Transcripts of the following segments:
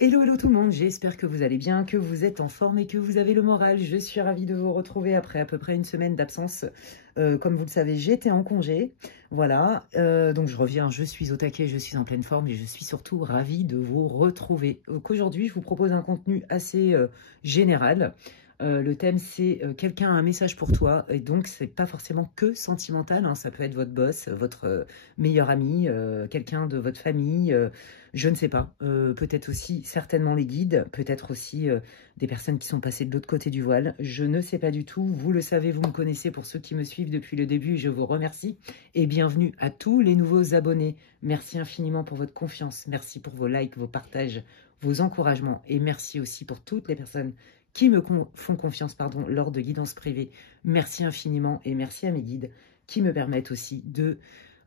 Hello, hello tout le monde, j'espère que vous allez bien, que vous êtes en forme et que vous avez le moral. Je suis ravie de vous retrouver après à peu près une semaine d'absence. Comme vous le savez, j'étais en congé. Voilà, donc je reviens, je suis au taquet, je suis en pleine forme et je suis surtout ravie de vous retrouver. Donc aujourd'hui, je vous propose un contenu assez général. Le thème, c'est quelqu'un a un message pour toi, et donc c'est pas forcément que sentimental, hein, ça peut être votre boss, votre meilleur ami, quelqu'un de votre famille, je ne sais pas, peut-être aussi certainement les guides, peut-être aussi des personnes qui sont passées de l'autre côté du voile, je ne sais pas du tout, vous le savez, vous me connaissez pour ceux qui me suivent depuis le début, je vous remercie, et bienvenue à tous les nouveaux abonnés, merci infiniment pour votre confiance, merci pour vos likes, vos partages, vos encouragements, et merci aussi pour toutes les personnes qui me font confiance lors de guidances privées. Merci infiniment et merci à mes guides qui me permettent aussi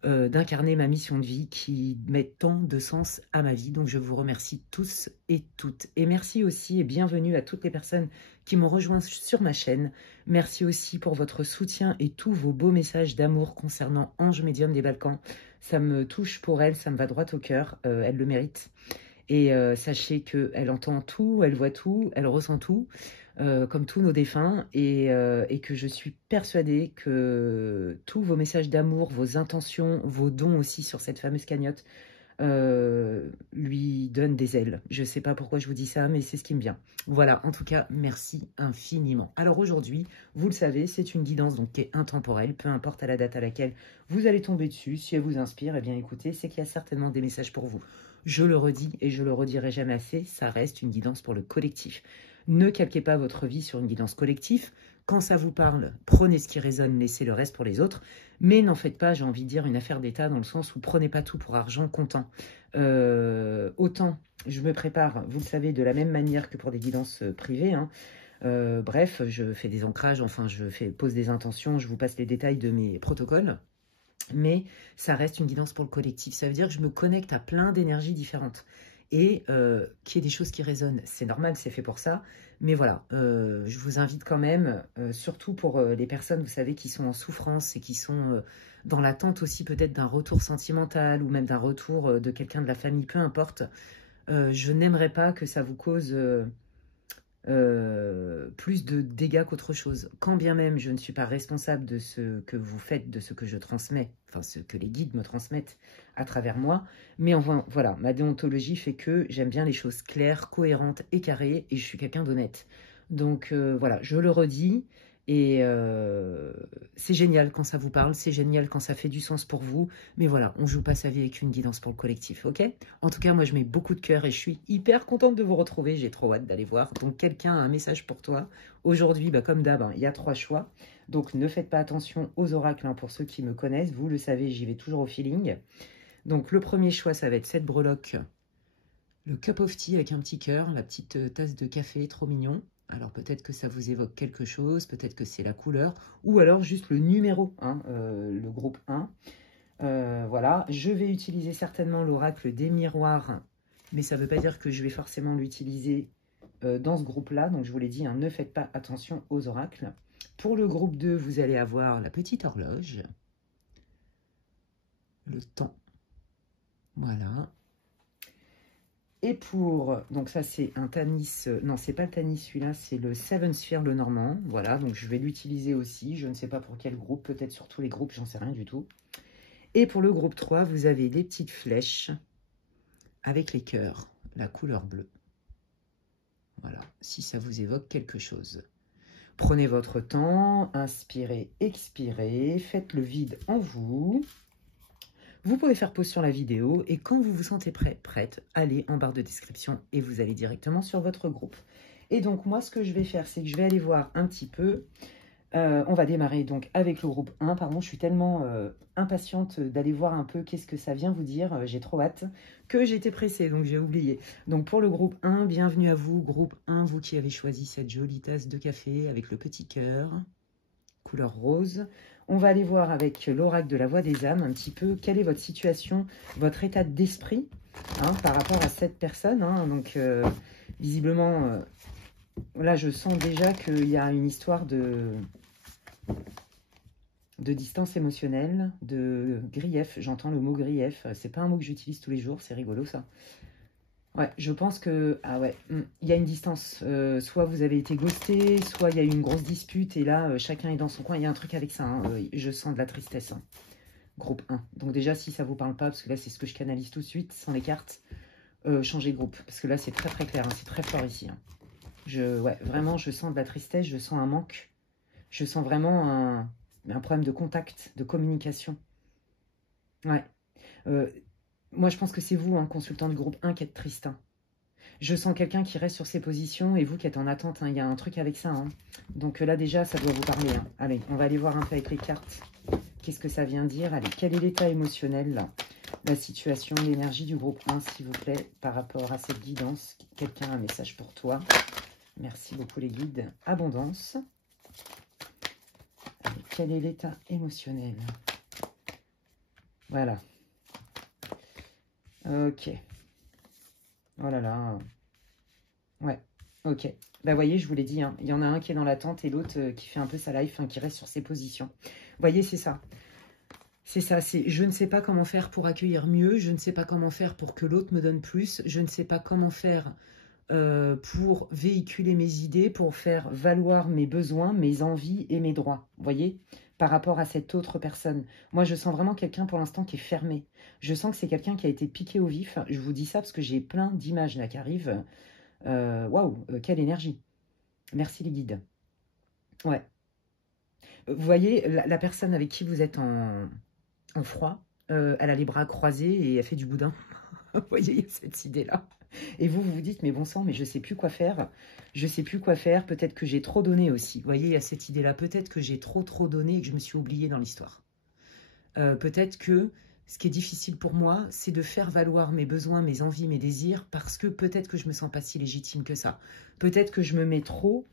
d'incarner ma mission de vie, qui met tant de sens à ma vie. Donc je vous remercie tous et toutes. Et merci aussi et bienvenue à toutes les personnes qui m'ont rejoint sur ma chaîne. Merci aussi pour votre soutien et tous vos beaux messages d'amour concernant Ange Médium des Balkans. Ça me touche pour elle, ça me va droit au cœur, elle le mérite. Et sachez qu'elle entend tout, elle voit tout, elle ressent tout, comme tous nos défunts, et que je suis persuadée que tous vos messages d'amour, vos intentions, vos dons aussi sur cette fameuse cagnotte, lui donnent des ailes. Je ne sais pas pourquoi je vous dis ça, mais c'est ce qui me vient. Voilà, en tout cas, merci infiniment. Alors aujourd'hui, vous le savez, c'est une guidance donc qui est intemporelle, peu importe à la date à laquelle vous allez tomber dessus. Si elle vous inspire, eh bien écoutez, c'est qu'il y a certainement des messages pour vous. Je le redis et je le redirai jamais assez, ça reste une guidance pour le collectif. Ne calquez pas votre vie sur une guidance collective. Quand ça vous parle, prenez ce qui résonne, laissez le reste pour les autres. Mais n'en faites pas, j'ai envie de dire, une affaire d'État dans le sens où prenez pas tout pour argent comptant. Autant je me prépare, vous le savez, de la même manière que pour des guidances privées. Hein. Bref, je fais des ancrages, enfin je pose des intentions, je vous passe les détails de mes protocoles. Mais ça reste une guidance pour le collectif. Ça veut dire que je me connecte à plein d'énergies différentes. Et qu'il y ait des choses qui résonnent, c'est normal, c'est fait pour ça. Mais voilà, je vous invite quand même, surtout pour les personnes, vous savez, qui sont en souffrance et qui sont dans l'attente aussi peut-être d'un retour sentimental ou même d'un retour de quelqu'un de la famille, peu importe. Je n'aimerais pas que ça vous cause plus de dégâts qu'autre chose. Quand bien même je ne suis pas responsable de ce que vous faites, de ce que je transmets, enfin ce que les guides me transmettent à travers moi, mais enfin voilà, ma déontologie fait que j'aime bien les choses claires, cohérentes et carrées, et je suis quelqu'un d'honnête. Donc voilà, je le redis, et c'est génial quand ça vous parle, c'est génial quand ça fait du sens pour vous, mais voilà, on joue pas sa vie avec une guidance pour le collectif, ok? En tout cas, moi, je mets beaucoup de cœur et je suis hyper contente de vous retrouver. J'ai trop hâte d'aller voir. Donc, quelqu'un a un message pour toi. Aujourd'hui, bah, comme d'hab, hein, il y a 3 choix. Donc, ne faites pas attention aux oracles. Hein, pour ceux qui me connaissent, vous le savez, j'y vais toujours au feeling. Donc, le premier choix, ça va être cette breloque. Le cup of tea avec un petit cœur, la petite tasse de café, trop mignon. Alors, peut-être que ça vous évoque quelque chose, peut-être que c'est la couleur, ou alors juste le numéro, hein, le groupe 1. Voilà, je vais utiliser certainement l'oracle des miroirs, mais ça ne veut pas dire que je vais forcément l'utiliser dans ce groupe-là. Donc, je vous l'ai dit, hein, ne faites pas attention aux oracles. Pour le groupe 2, vous allez avoir la petite horloge, le temps. Voilà. Et pour, donc ça c'est un Tanis, non c'est pas le Tanis celui-là, c'est le Seven Sphere le Normand. Voilà, donc je vais l'utiliser aussi, je ne sais pas pour quel groupe, peut-être sur tous les groupes, j'en sais rien du tout. Et pour le groupe 3, vous avez des petites flèches avec les cœurs, la couleur bleue. Voilà, si ça vous évoque quelque chose. Prenez votre temps, inspirez, expirez, faites le vide en vous. Vous pouvez faire pause sur la vidéo et quand vous vous sentez prête, allez en barre de description et vous allez directement sur votre groupe. Et donc moi, ce que je vais faire, c'est que je vais aller voir un petit peu. On va démarrer donc avec le groupe 1. Pardon, je suis tellement impatiente d'aller voir un peu qu'est-ce que ça vient vous dire. J'ai trop hâte que j'étais pressée, donc j'ai oublié. Donc pour le groupe 1, bienvenue à vous. Groupe 1, vous qui avez choisi cette jolie tasse de café avec le petit cœur, couleur rose. On va aller voir avec l'oracle de la voix des âmes un petit peu quelle est votre situation, votre état d'esprit hein, par rapport à cette personne. Hein. Donc visiblement... là, je sens déjà qu'il y a une histoire de distance émotionnelle, de grief. J'entends le mot grief. C'est pas un mot que j'utilise tous les jours, c'est rigolo ça. Ouais, je pense que... Ah ouais, il y a une distance. Soit vous avez été ghosté, soit il y a eu une grosse dispute et là, chacun est dans son coin. Il y a un truc avec ça, hein. Je sens de la tristesse. Hein. Groupe 1. Donc déjà, si ça vous parle pas, parce que là, c'est ce que je canalise tout de suite, sans les cartes, changez de groupe. Parce que là, c'est très très clair, hein. C'est très fort ici. Hein. Ouais, vraiment, je sens de la tristesse, je sens un manque. Je sens vraiment un problème de contact, de communication. Ouais. Moi, je pense que c'est vous, hein, consultant du groupe 1, qui êtes triste. Hein. Je sens quelqu'un qui reste sur ses positions et vous qui êtes en attente. Hein. Il y a un truc avec ça. Hein. Donc là, déjà, ça doit vous parler. Hein. Allez, on va aller voir un peu avec les cartes. Qu'est-ce que ça vient dire? Allez, quel est l'état émotionnel, là? La situation, l'énergie du groupe 1, s'il vous plaît, par rapport à cette guidance. Quelqu'un a un message pour toi. Merci beaucoup, les guides. Abondance. Allez, quel est l'état émotionnel? Voilà. Ok. Oh là là. Ouais, ok. Bah, voyez, je vous l'ai dit, hein, il y en a un qui est dans l'attente et l'autre qui fait un peu sa life, hein, qui reste sur ses positions. Vous voyez, c'est ça. C'est ça, c'est je ne sais pas comment faire pour accueillir mieux, je ne sais pas comment faire pour que l'autre me donne plus, je ne sais pas comment faire pour véhiculer mes idées, pour faire valoir mes besoins, mes envies et mes droits. Vous voyez, par rapport à cette autre personne. Moi, je sens vraiment quelqu'un pour l'instant qui est fermé. Je sens que c'est quelqu'un qui a été piqué au vif. Je vous dis ça parce que j'ai plein d'images là qui arrivent. Waouh, quelle énergie. Merci les guides. Ouais. Vous voyez, la personne avec qui vous êtes en froid, elle a les bras croisés et elle fait du boudin. Vous voyez, il y a cette idée-là. Et vous vous dites, mais bon sang, mais je ne sais plus quoi faire. Je ne sais plus quoi faire. Peut-être que j'ai trop donné aussi. Vous voyez, il y a cette idée-là. Peut-être que j'ai trop donné et que je me suis oubliée dans l'histoire. Peut-être que ce qui est difficile pour moi, c'est de faire valoir mes besoins, mes envies, mes désirs, parce que peut-être que je ne me sens pas si légitime que ça. Peut-être que je me mets trop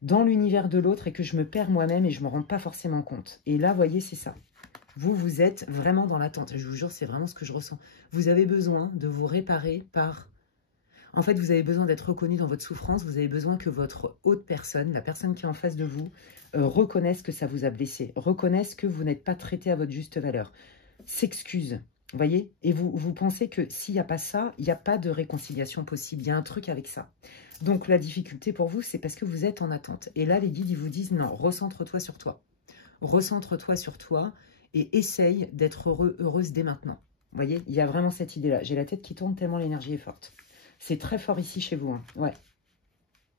dans l'univers de l'autre et que je me perds moi-même et je ne me rends pas forcément compte. Et là, vous voyez, c'est ça. Vous êtes vraiment dans l'attente. Je vous jure, c'est vraiment ce que je ressens. Vous avez besoin de vous réparer par... En fait, vous avez besoin d'être reconnu dans votre souffrance. Vous avez besoin que votre autre personne, la personne qui est en face de vous, reconnaisse que ça vous a blessé. Reconnaisse que vous n'êtes pas traité à votre juste valeur. S'excuse. Vous voyez? Et vous pensez que s'il n'y a pas ça, il n'y a pas de réconciliation possible. Il y a un truc avec ça. Donc, la difficulté pour vous, c'est parce que vous êtes en attente. Et là, les guides, ils vous disent, non, recentre-toi sur toi. Recentre-toi sur toi et essaye d'être heureuse dès maintenant. Vous voyez? Il y a vraiment cette idée-là. J'ai la tête qui tourne tellement l'énergie est forte. C'est très fort ici chez vous. Hein. Ouais.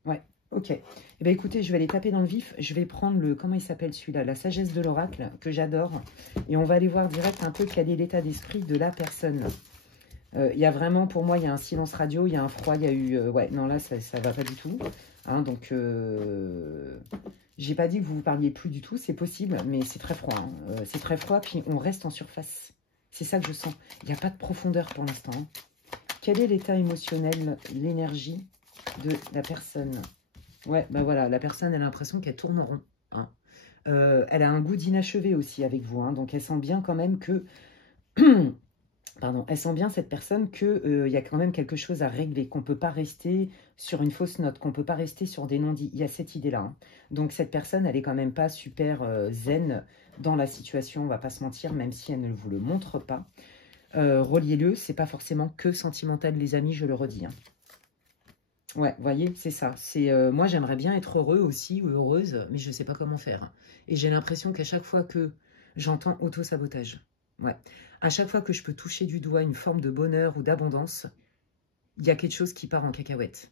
Ouais. Ok. Eh bien, écoutez, je vais aller taper dans le vif. Je vais prendre le... Comment il s'appelle celui-là? La sagesse de l'oracle, que j'adore. Et on va aller voir direct un peu quel est l'état d'esprit de la personne. Il y a vraiment, pour moi, il y a un silence radio, il y a un froid, il y a eu... ouais, non, là, ça ne va pas du tout. Hein, donc, j'ai pas dit que vous ne parliez plus du tout. C'est possible, mais c'est très froid. Hein. C'est très froid, puis on reste en surface. C'est ça que je sens. Il n'y a pas de profondeur pour l'instant. Hein. Quel est l'état émotionnel, l'énergie de la personne? Ouais, bah voilà, la personne, elle a l'impression qu'elle tourne en rond. Hein. Elle a un goût d'inachevé aussi avec vous. Hein, donc, elle sent bien quand même que... Pardon, elle sent bien, cette personne, qu'il y a quand même quelque chose à régler, qu'on ne peut pas rester sur une fausse note, qu'on ne peut pas rester sur des non-dits. Il y a cette idée-là. Hein. Donc, cette personne, elle est quand même pas super zen dans la situation, on ne va pas se mentir, même si elle ne vous le montre pas. Reliez-le, c'est pas forcément que sentimental, les amis, je le redis. Hein. Ouais, vous voyez, c'est ça. Moi, j'aimerais bien être heureux aussi, ou heureuse, mais je ne sais pas comment faire. Et j'ai l'impression qu'à chaque fois que j'entends auto-sabotage, ouais, à chaque fois que je peux toucher du doigt une forme de bonheur ou d'abondance, il y a quelque chose qui part en cacahuète.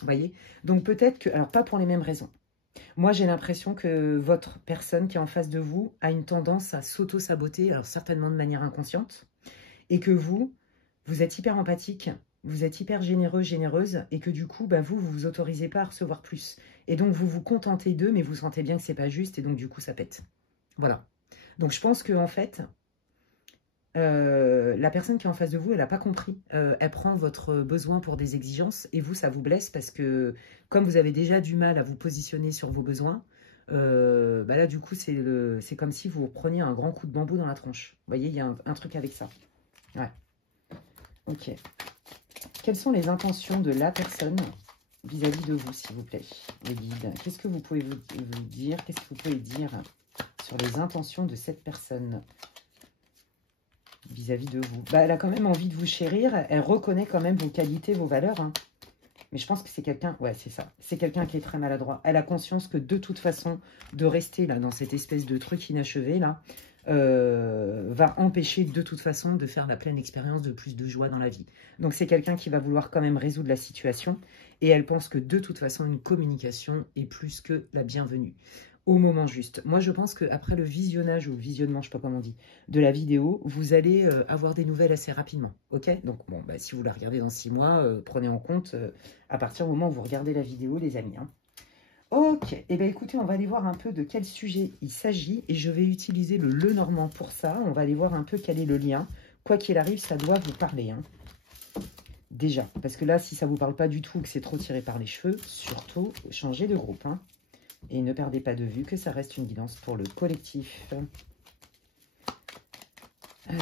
Vous voyez? Donc peut-être que, alors pas pour les mêmes raisons. Moi, j'ai l'impression que votre personne qui est en face de vous a une tendance à s'auto-saboter, alors certainement de manière inconsciente, et que vous êtes hyper empathique, vous êtes hyper généreux, généreuse, et que du coup, bah, vous vous autorisez pas à recevoir plus. Et donc, vous vous contentez d'eux, mais vous sentez bien que c'est pas juste, et donc du coup, ça pète. Voilà. Donc, je pense que en fait, la personne qui est en face de vous, elle n'a pas compris. Elle prend votre besoin pour des exigences, et vous, ça vous blesse, parce que comme vous avez déjà du mal à vous positionner sur vos besoins, bah là, du coup, c'est comme si vous preniez un grand coup de bambou dans la tronche. Vous voyez, il y a un truc avec ça. Ouais. Ok. Quelles sont les intentions de la personne vis-à-vis de vous, s'il vous plaît, les guides? Qu'est-ce que vous pouvez vous dire? Qu'est-ce que vous pouvez dire sur les intentions de cette personne? vis-à-vis de vous. Bah, elle a quand même envie de vous chérir. Elle reconnaît quand même vos qualités, vos valeurs. Hein. Mais je pense que c'est quelqu'un... Ouais, c'est ça. C'est quelqu'un qui est très maladroit. Elle a conscience que de toute façon, de rester là dans cette espèce de truc inachevé, là, va empêcher de toute façon de faire la pleine expérience de plus de joie dans la vie. Donc c'est quelqu'un qui va vouloir quand même résoudre la situation. Et elle pense que de toute façon, une communication est plus que la bienvenue. Au moment juste. Moi, je pense qu'après le visionnage ou le visionnement, je ne sais pas comment on dit, de la vidéo, vous allez avoir des nouvelles assez rapidement. Ok? Donc, bon, bah, si vous la regardez dans 6 mois, prenez en compte à partir du moment où vous regardez la vidéo, les amis. Hein. Ok. Eh bien, écoutez, on va aller voir un peu de quel sujet il s'agit. Et je vais utiliser le Lenormand pour ça. On va aller voir un peu quel est le lien. Quoi qu'il arrive, ça doit vous parler. Hein. Déjà. Parce que là, si ça ne vous parle pas du tout, que c'est trop tiré par les cheveux, surtout, changez de groupe. Hein. Et ne perdez pas de vue que ça reste une guidance pour le collectif. Allez.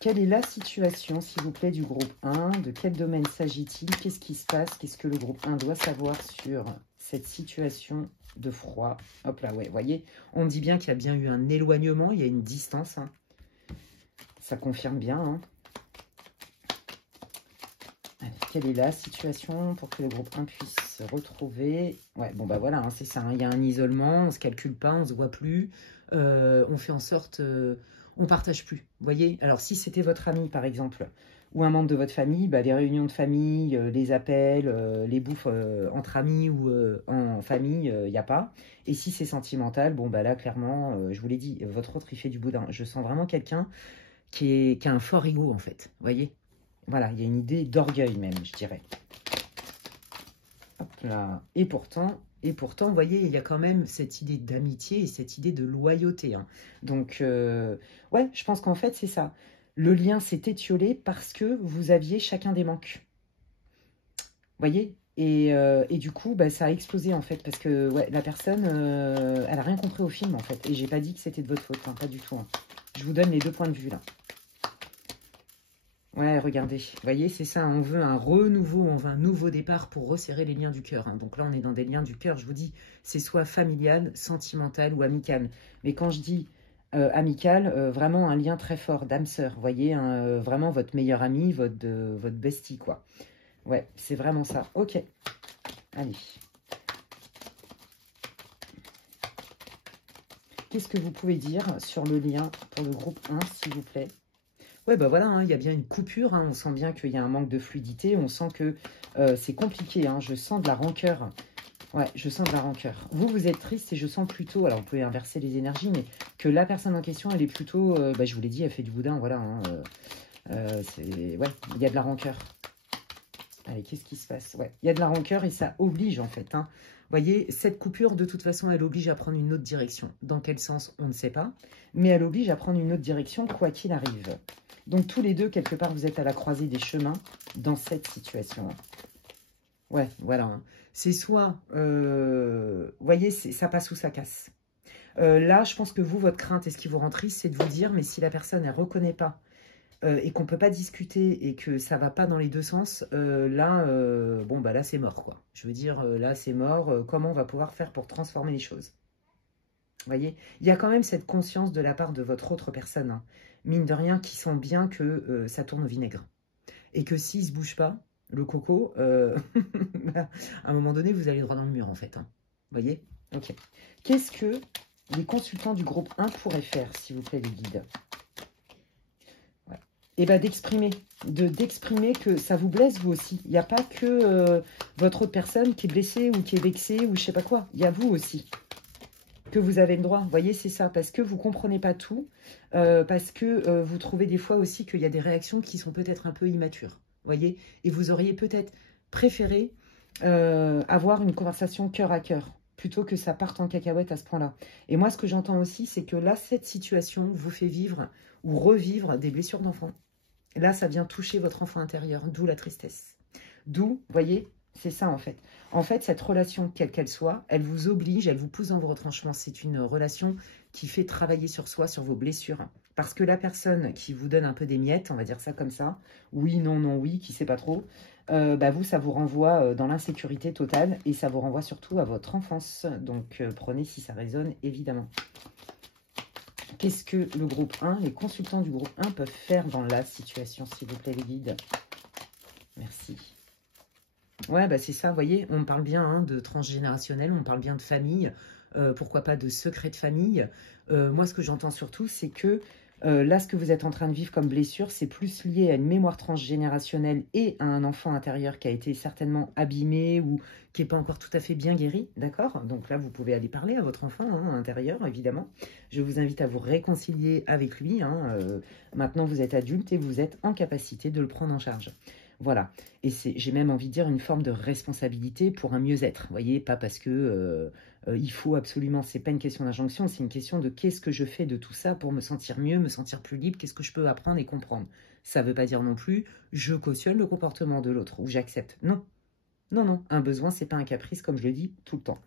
Quelle est la situation, s'il vous plaît, du groupe 1? De quel domaine s'agit-il? Qu'est-ce qui se passe? Qu'est-ce que le groupe 1 doit savoir sur cette situation de froid? Hop là, ouais, voyez, on dit bien qu'il y a bien eu un éloignement, il y a une distance. Hein. Ça confirme bien. Hein. Allez, quelle est la situation pour que le groupe 1 puisse se retrouver? Ouais, bon bah voilà, hein, c'est ça. Hein. Il y a un isolement, on ne se calcule pas, on ne se voit plus. On fait en sorte... on partage plus, vous voyez. Alors, si c'était votre ami, par exemple, ou un membre de votre famille, bah, les réunions de famille, les appels, les bouffes entre amis ou en famille, il n'y a pas. Et si c'est sentimental, bon, bah là, clairement, je vous l'ai dit, votre autre, il fait du boudin. Je sens vraiment quelqu'un qui a un fort ego, en fait, vous voyez. Voilà, il y a une idée d'orgueil même, je dirais. Hop là. Et pourtant, vous voyez, il y a quand même cette idée d'amitié et cette idée de loyauté. Hein. Donc, ouais, je pense qu'en fait, c'est ça. Le lien s'est étiolé parce que vous aviez chacun des manques. Vous voyez et du coup, bah, ça a explosé, en fait, parce que ouais, la personne, elle n'a rien compris au film, en fait. Et j'ai pas dit que c'était de votre faute, hein, pas du tout. Hein. Je vous donne les deux points de vue, là. Ouais, regardez, vous voyez, c'est ça, on veut un renouveau, on veut un nouveau départ pour resserrer les liens du cœur. Hein. Donc là, on est dans des liens du cœur, je vous dis, c'est soit familial, sentimental ou amical. Mais quand je dis amical, vraiment un lien très fort d'âme sœur, vous voyez, hein, vraiment votre meilleur ami, votre bestie, quoi. Ouais, c'est vraiment ça. Ok, allez. Qu'est-ce que vous pouvez dire sur le lien pour le groupe 1, s'il vous plaît ? Ouais, bah voilà, hein, il y a bien une coupure, hein, on sent bien qu'il y a un manque de fluidité, on sent que c'est compliqué, hein, je sens de la rancœur. Ouais, je sens de la rancœur. Vous êtes triste et je sens plutôt, alors vous pouvez inverser les énergies, mais que la personne en question, elle est plutôt, bah, je vous l'ai dit, elle fait du boudin, voilà. Hein, ouais, il y a de la rancœur. Allez, qu'est-ce qui se passe? Ouais, il y a de la rancœur et ça oblige en fait. Hein. Vous voyez, cette coupure, de toute façon, elle oblige à prendre une autre direction. Dans quel sens, on ne sait pas, mais elle oblige à prendre une autre direction, quoi qu'il arrive. Donc, tous les deux, quelque part, vous êtes à la croisée des chemins dans cette situation. Ouais, voilà. Hein. C'est soit, vous voyez, ça passe ou ça casse. Là, je pense que vous, votre crainte et ce qui vous rend triste, c'est de vous dire, mais si la personne, elle ne reconnaît pas et qu'on ne peut pas discuter et que ça ne va pas dans les deux sens, là, bon, bah là, c'est mort, quoi. Je veux dire, là, c'est mort. Comment on va pouvoir faire pour transformer les choses? Vous voyez, il y a quand même cette conscience de la part de votre autre personne, hein, mine de rien, qui sent bien que ça tourne au vinaigre. Et que s'il ne se bouge pas, le coco, bah, à un moment donné, vous allez droit dans le mur, en fait. Hein. Vous voyez? Ok. Qu'est-ce que les consultants du groupe 1 pourraient faire, s'il vous plaît, les guides? Ouais. Et bien, d'exprimer que ça vous blesse, vous aussi. Il n'y a pas que votre autre personne qui est blessée ou qui est vexée ou je sais pas quoi. Il y a vous aussi. Que vous avez le droit, vous voyez, c'est ça, parce que vous ne comprenez pas tout, parce que vous trouvez des fois aussi qu'il y a des réactions qui sont peut-être un peu immatures, vous voyez, et vous auriez peut-être préféré avoir une conversation cœur à cœur, plutôt que ça parte en cacahuète à ce point-là. Et moi, ce que j'entends aussi, c'est que là, cette situation vous fait vivre ou revivre des blessures d'enfant. Là, ça vient toucher votre enfant intérieur, d'où la tristesse. D'où, vous voyez, c'est ça en fait. En fait, cette relation, quelle qu'elle soit, elle vous oblige, elle vous pousse dans vos retranchements. C'est une relation qui fait travailler sur soi, sur vos blessures. Parce que la personne qui vous donne un peu des miettes, on va dire ça comme ça, oui, non, non, oui, qui sait pas trop, bah vous, ça vous renvoie dans l'insécurité totale et ça vous renvoie surtout à votre enfance. Donc, prenez si ça résonne, évidemment. Qu'est-ce que le groupe 1, les consultants du groupe 1 peuvent faire dans la situation, s'il vous plaît, les guides? Merci. Ouais, bah c'est ça, vous voyez, on parle bien hein, de transgénérationnel, on parle bien de famille, pourquoi pas de secret de famille. Moi, ce que j'entends surtout, c'est que là, ce que vous êtes en train de vivre comme blessure, c'est plus lié à une mémoire transgénérationnelle et à un enfant intérieur qui a été certainement abîmé ou qui n'est pas encore tout à fait bien guéri, d'accord? Donc là, vous pouvez aller parler à votre enfant hein, intérieur, évidemment. Je vous invite à vous réconcilier avec lui. Hein, maintenant, vous êtes adulte et vous êtes en capacité de le prendre en charge. Voilà, et j'ai même envie de dire une forme de responsabilité pour un mieux-être, vous voyez, pas parce que il faut absolument, c'est pas une question d'injonction, c'est une question de qu'est-ce que je fais de tout ça pour me sentir mieux, me sentir plus libre, qu'est-ce que je peux apprendre et comprendre. Ça veut pas dire non plus, je cautionne le comportement de l'autre, ou j'accepte, non. Non, non, un besoin, c'est pas un caprice, comme je le dis tout le temps.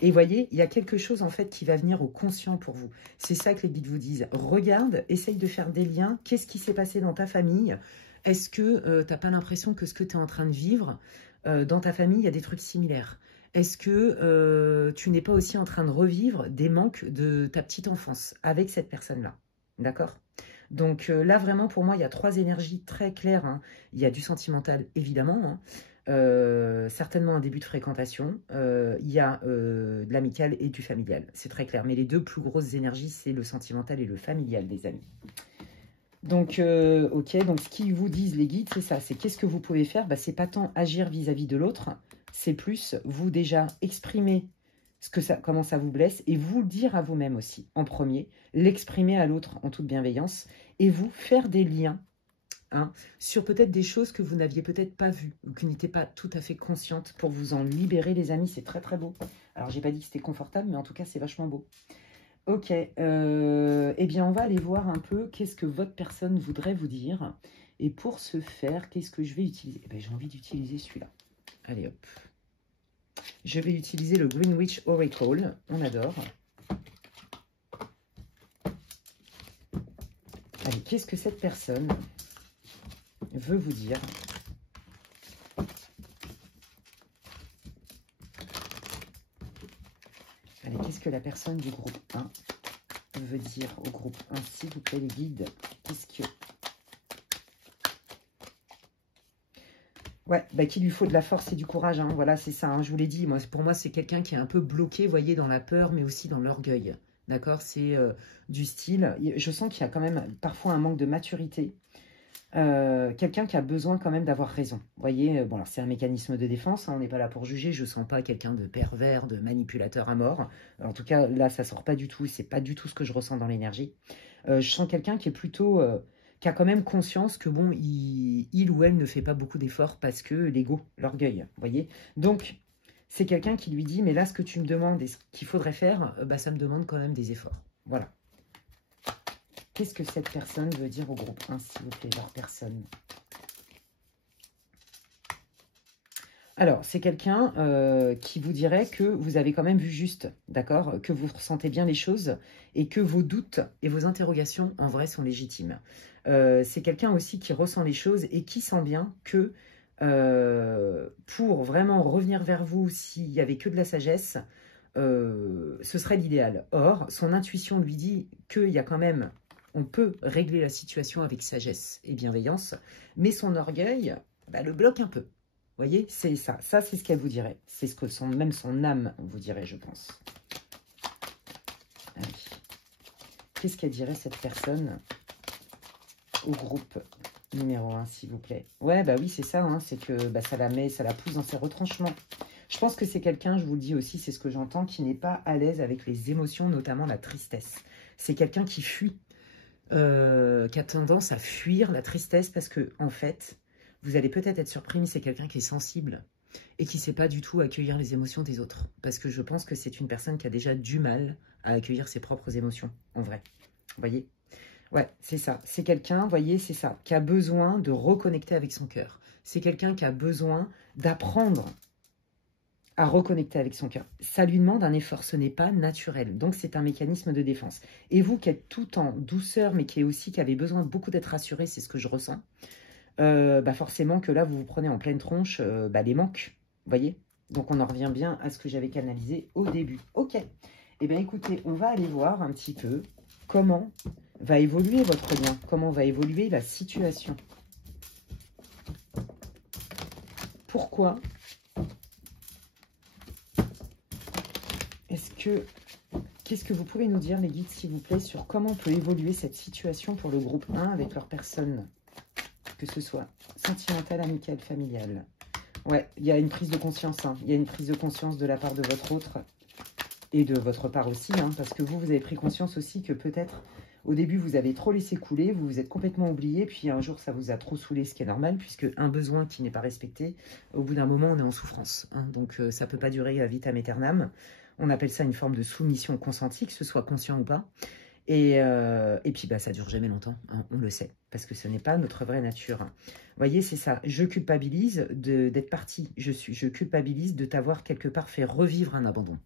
Et vous voyez, il y a quelque chose en fait qui va venir au conscient pour vous. C'est ça que les guides vous disent. Regarde, essaye de faire des liens, qu'est-ce qui s'est passé dans ta famille? Est-ce que tu n'as pas l'impression que ce que tu es en train de vivre, dans ta famille, il y a des trucs similaires? Est-ce que tu n'es pas aussi en train de revivre des manques de ta petite enfance avec cette personne-là? D'accord? Donc là, vraiment, pour moi, il y a 3 énergies très claires. Hein. Il y a du sentimental, évidemment. Hein. Certainement un début de fréquentation. Il y a de l'amical et du familial. C'est très clair. Mais les 2 plus grosses énergies, c'est le sentimental et le familial, les amis. Donc, ok, donc ce qu'ils vous disent les guides, c'est ça, c'est qu'est-ce que vous pouvez faire? Bah, c'est pas tant agir vis-à-vis de l'autre, c'est plus vous déjà exprimer comment ça vous blesse et vous le dire à vous-même aussi, en premier, l'exprimer à l'autre en toute bienveillance et vous faire des liens hein, sur peut-être des choses que vous n'aviez peut-être pas vues ou qui n'étaient pas tout à fait conscientes pour vous en libérer, les amis, c'est très très beau. Alors, j'ai pas dit que c'était confortable, mais en tout cas, c'est vachement beau. Ok, eh bien on va aller voir un peu qu'est-ce que votre personne voudrait vous dire. Et pour ce faire, qu'est-ce que je vais utiliser? Eh j'ai envie d'utiliser celui-là. Allez hop. Je vais utiliser le Greenwich Oracle. On adore. Allez, qu'est-ce que cette personne veut vous dire? Allez, qu'est-ce que la personne du groupe 1 veut dire au groupe 1, s'il vous plaît, les guides? Qu'est-ce que... Ouais, bah, qu'il lui faut de la force et du courage, hein. Voilà, c'est ça, hein, je vous l'ai dit. Moi, pour moi, c'est quelqu'un qui est un peu bloqué, vous voyez, dans la peur, mais aussi dans l'orgueil. D'accord? C'est du style... Je sens qu'il y a quand même parfois un manque de maturité. Quelqu'un qui a besoin quand même d'avoir raison. Vous voyez, bon, alors c'est un mécanisme de défense, hein, on n'est pas là pour juger, je ne sens pas quelqu'un de pervers, de manipulateur à mort. En tout cas, là, ça ne sort pas du tout, c'est pas du tout ce que je ressens dans l'énergie. Je sens quelqu'un qui est plutôt... qui a quand même conscience que, bon, il ou elle ne fait pas beaucoup d'efforts parce que l'ego, l'orgueil, vous voyez. Donc, c'est quelqu'un qui lui dit, mais là, ce que tu me demandes et ce qu'il faudrait faire, bah, ça me demande quand même des efforts. Voilà. Qu'est-ce que cette personne veut dire au groupe 1, s'il vous plaît, leur personne? Alors, c'est quelqu'un qui vous dirait que vous avez quand même vu juste, d'accord? Que vous ressentez bien les choses et que vos doutes et vos interrogations, en vrai, sont légitimes. C'est quelqu'un aussi qui ressent les choses et qui sent bien que pour vraiment revenir vers vous, s'il n'y avait que de la sagesse, ce serait l'idéal. Or, son intuition lui dit qu'il y a quand même... On peut régler la situation avec sagesse et bienveillance, mais son orgueil bah, le bloque un peu. Vous voyez, c'est ça. Ça, c'est ce qu'elle vous dirait. C'est ce que même son âme vous dirait, je pense. Allez. Qu'est-ce qu'elle dirait, cette personne, au groupe numéro 1, s'il vous plaît? Ouais, bah oui, c'est ça. Hein, c'est que bah, ça la pousse dans ses retranchements. Je pense que c'est quelqu'un, je vous le dis aussi, c'est ce que j'entends, qui n'est pas à l'aise avec les émotions, notamment la tristesse. C'est quelqu'un qui fuit. Qui a tendance à fuir la tristesse parce que, en fait, vous allez peut-être être surpris, mais c'est quelqu'un qui est sensible et qui ne sait pas du tout accueillir les émotions des autres. Parce que je pense que c'est une personne qui a déjà du mal à accueillir ses propres émotions, en vrai. Vous voyez? Ouais, c'est ça. C'est quelqu'un, vous voyez, c'est ça, qui a besoin de reconnecter avec son cœur. C'est quelqu'un qui a besoin d'apprendre à reconnecter avec son cœur. Ça lui demande un effort, ce n'est pas naturel. Donc, c'est un mécanisme de défense. Et vous qui êtes tout en douceur, mais qui avez besoin beaucoup d'être rassuré, c'est ce que je ressens, bah forcément que là, vous vous prenez en pleine tronche bah, les manques. Vous voyez? Donc, on en revient bien à ce que j'avais canalisé au début. Ok. Eh bien, écoutez, on va aller voir un petit peu comment va évoluer votre lien, comment va évoluer la situation. Pourquoi qu'est-ce que vous pouvez nous dire, les guides, s'il vous plaît, sur comment peut évoluer cette situation pour le groupe 1 avec leur personne, que ce soit sentimentale, amicale, familiale. Ouais, il y a une prise de conscience, hein. Il y a une prise de conscience de la part de votre autre et de votre part aussi, hein, parce que vous avez pris conscience aussi que peut-être, au début, vous avez trop laissé couler, vous vous êtes complètement oublié, puis un jour, ça vous a trop saoulé, ce qui est normal, puisque un besoin qui n'est pas respecté, au bout d'un moment, on est en souffrance, hein, donc ça ne peut pas durer à vitam aeternam. On appelle ça une forme de soumission consentie, que ce soit conscient ou pas. Et puis, bah, ça dure jamais longtemps, hein, on le sait, parce que ce n'est pas notre vraie nature. Vous voyez, c'est ça. Je culpabilise d'être partie. Je culpabilise de t'avoir quelque part fait revivre un abandon.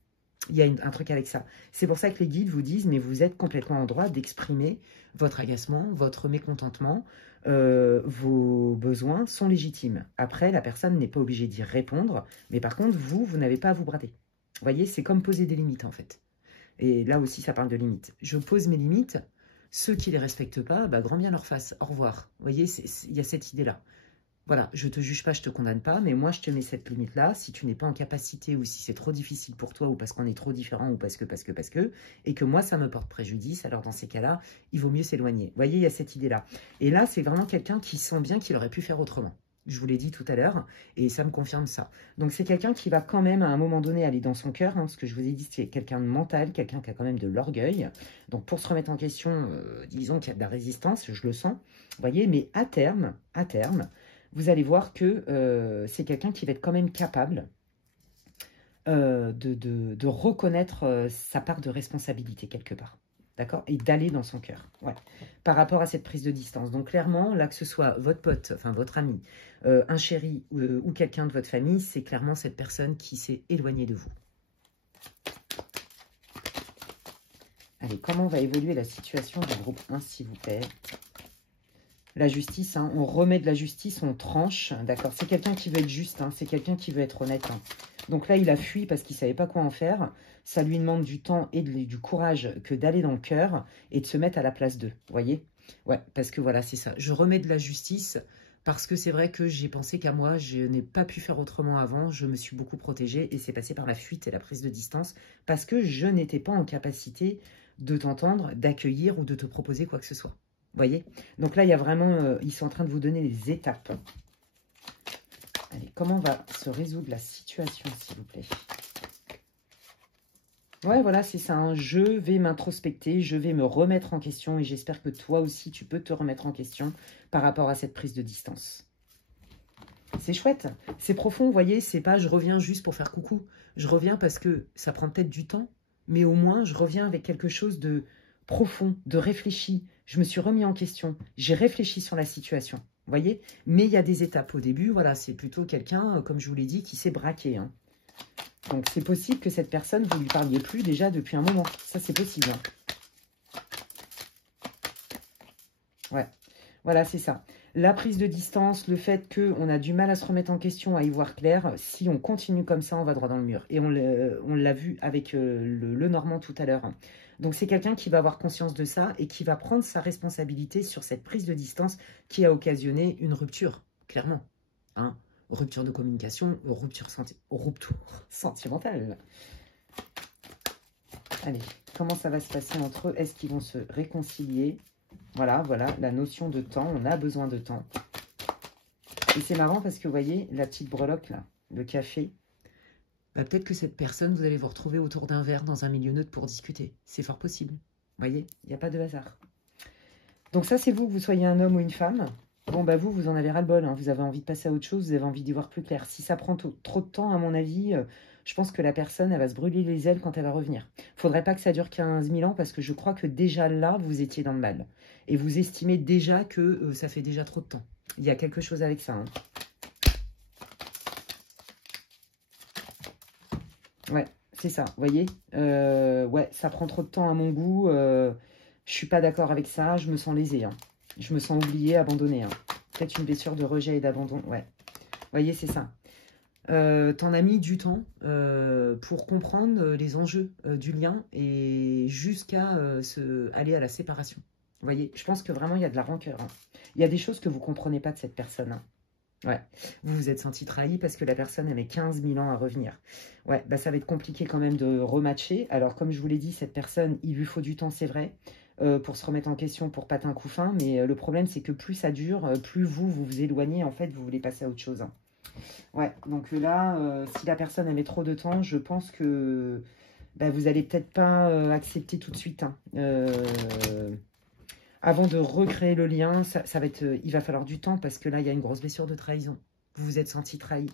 Il y a un truc avec ça. C'est pour ça que les guides vous disent, mais vous êtes complètement en droit d'exprimer votre agacement, votre mécontentement. Vos besoins sont légitimes. Après, la personne n'est pas obligée d'y répondre, mais par contre, vous n'avez pas à vous brader. Vous voyez, c'est comme poser des limites, en fait. Et là aussi, ça parle de limites. Je pose mes limites. Ceux qui ne les respectent pas, bah, grand bien leur face. Au revoir. Vous voyez, il y a cette idée-là. Voilà, je ne te juge pas, je ne te condamne pas, mais moi, je te mets cette limite-là. Si tu n'es pas en capacité ou si c'est trop difficile pour toi ou parce qu'on est trop différent ou parce que, et que moi, ça me porte préjudice, alors dans ces cas-là, il vaut mieux s'éloigner. Vous voyez, il y a cette idée-là. Et là, c'est vraiment quelqu'un qui sent bien qu'il aurait pu faire autrement. Je vous l'ai dit tout à l'heure, et ça me confirme ça. Donc, c'est quelqu'un qui va quand même, à un moment donné, aller dans son cœur. Hein, ce que je vous ai dit, c'est quelqu'un de mental, quelqu'un qui a quand même de l'orgueil. Donc, pour se remettre en question, disons qu'il y a de la résistance, je le sens. Vous voyez, mais à terme, vous allez voir que c'est quelqu'un qui va être quand même capable de reconnaître sa part de responsabilité quelque part. D'accord? Et d'aller dans son cœur. Ouais. Par rapport à cette prise de distance. Donc clairement, là, que ce soit votre pote, enfin votre ami, un chéri ou quelqu'un de votre famille, c'est clairement cette personne qui s'est éloignée de vous. Allez, comment va évoluer la situation du groupe 1, s'il vous plaît? La justice, hein, on remet de la justice, on tranche, d'accord? C'est quelqu'un qui veut être juste, hein, c'est quelqu'un qui veut être honnête. Hein. Donc là, il a fui parce qu'il ne savait pas quoi en faire. Ça lui demande du temps et du courage que d'aller dans le cœur et de se mettre à la place d'eux, vous voyez? Ouais, parce que voilà, c'est ça. Je remets de la justice parce que c'est vrai que j'ai pensé qu'à moi, je n'ai pas pu faire autrement avant. Je me suis beaucoup protégée et c'est passé par la fuite et la prise de distance parce que je n'étais pas en capacité de t'entendre, d'accueillir ou de te proposer quoi que ce soit. Vous voyez? Donc là, il y a vraiment... ils sont en train de vous donner les étapes. Allez, comment va se résoudre la situation, s'il vous plaît? Ouais, voilà, c'est ça. Hein. Je vais m'introspecter, je vais me remettre en question et j'espère que toi aussi, tu peux te remettre en question par rapport à cette prise de distance. C'est chouette, c'est profond, vous voyez, c'est pas je reviens juste pour faire coucou. Je reviens parce que ça prend peut-être du temps, mais au moins, je reviens avec quelque chose de profond, de réfléchi. Je me suis remis en question, j'ai réfléchi sur la situation, vous voyez? Mais il y a des étapes au début, voilà, c'est plutôt quelqu'un, comme je vous l'ai dit, qui s'est braqué. Hein. Donc, c'est possible que cette personne, vous ne lui parliez plus déjà depuis un moment. Ça, c'est possible. Hein. Ouais, voilà, c'est ça. La prise de distance, le fait qu'on a du mal à se remettre en question, à y voir clair, si on continue comme ça, on va droit dans le mur. Et on l'a vu avec le Normand tout à l'heure. Donc, c'est quelqu'un qui va avoir conscience de ça et qui va prendre sa responsabilité sur cette prise de distance qui a occasionné une rupture, clairement. Hein. Rupture de communication, rupture sentimentale. Allez, comment ça va se passer entre eux? Est-ce qu'ils vont se réconcilier? Voilà, la notion de temps, on a besoin de temps. Et c'est marrant parce que vous voyez, la petite breloque là, le café, bah, peut-être que cette personne, vous allez vous retrouver autour d'un verre dans un milieu neutre pour discuter. C'est fort possible. Vous voyez, il n'y a pas de hasard. Donc ça, c'est vous, que vous soyez un homme ou une femme. Bon, bah vous en avez ras-le-bol, hein. Vous avez envie de passer à autre chose, vous avez envie d'y voir plus clair. Si ça prend trop de temps, à mon avis, je pense que la personne, elle va se brûler les ailes quand elle va revenir. Il ne faudrait pas que ça dure 15 000 ans, parce que je crois que déjà là, vous étiez dans le mal. Et vous estimez déjà que ça fait déjà trop de temps. Il y a quelque chose avec ça. Hein. Ouais, c'est ça, vous voyez. Ouais, ça prend trop de temps à mon goût. Je suis pas d'accord avec ça, je me sens lésée. Hein. Je me sens oubliée, abandonnée. Hein. Peut-être une blessure de rejet et d'abandon. Ouais. Vous voyez, c'est ça. T'en as mis du temps pour comprendre les enjeux du lien et jusqu'à aller à la séparation. Vous voyez, je pense que vraiment, il y a de la rancœur. Hein. Il y a des choses que vous ne comprenez pas de cette personne. Hein. Ouais, vous vous êtes senti trahi parce que la personne, elle met 15 000 ans à revenir. Ouais, bah ça va être compliqué quand même de rematcher. Alors, comme je vous l'ai dit, cette personne, il lui faut du temps, c'est vrai, pour se remettre en question, pour pas un coup fin. Mais le problème, c'est que plus ça dure, plus vous éloignez. En fait, vous voulez passer à autre chose. Hein. Ouais, donc là, si la personne, elle met trop de temps, je pense que bah, vous allez peut-être pas accepter tout de suite. Hein. Avant de recréer le lien, ça va être, il va falloir du temps parce que là, il y a une grosse blessure de trahison. Vous vous êtes senti trahi.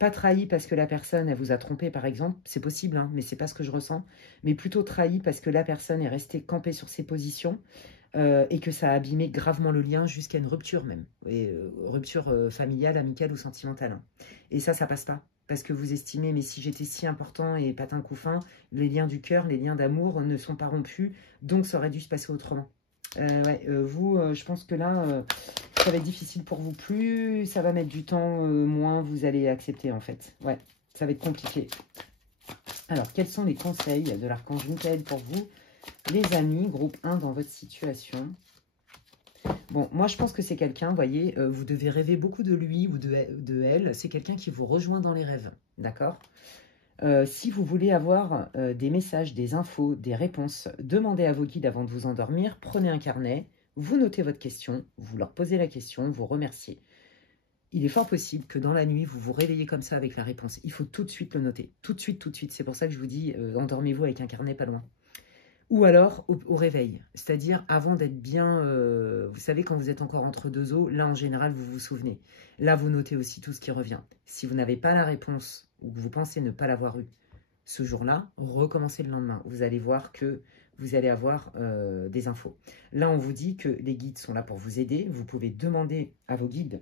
Pas trahi parce que la personne, elle vous a trompé, par exemple. C'est possible, hein, mais c'est pas ce que je ressens. Mais plutôt trahi parce que la personne est restée campée sur ses positions et que ça a abîmé gravement le lien jusqu'à une rupture même. Et, rupture familiale, amicale ou sentimentale. Hein. Et ça passe pas. Parce que vous estimez, mais si j'étais si important et patin coup fin, les liens du cœur, les liens d'amour ne sont pas rompus, donc ça aurait dû se passer autrement. Ouais, vous, je pense que là, ça va être difficile pour vous. Plus ça va mettre du temps, moins vous allez accepter, en fait. Ouais, ça va être compliqué. Alors, quels sont les conseils de l'archange Michael pour vous, les amis, groupe 1 dans votre situation? Bon, moi, je pense que c'est quelqu'un, vous voyez, vous devez rêver beaucoup de lui ou de elle. C'est quelqu'un qui vous rejoint dans les rêves, d'accord? Si vous voulez avoir des messages, des infos, des réponses, demandez à vos guides avant de vous endormir, prenez un carnet, vous notez votre question, vous leur posez la question, vous remerciez. Il est fort possible que dans la nuit, vous vous réveillez comme ça avec la réponse. Il faut tout de suite le noter. Tout de suite, tout de suite. C'est pour ça que je vous dis, endormez-vous avec un carnet pas loin. Ou alors au réveil, c'est-à-dire avant d'être bien, vous savez, quand vous êtes encore entre deux eaux, là en général vous vous souvenez. Là vous notez aussi tout ce qui revient. Si vous n'avez pas la réponse ou que vous pensez ne pas l'avoir eue ce jour-là, recommencez le lendemain. Vous allez voir que vous allez avoir des infos. Là on vous dit que les guides sont là pour vous aider. Vous pouvez demander à vos guides,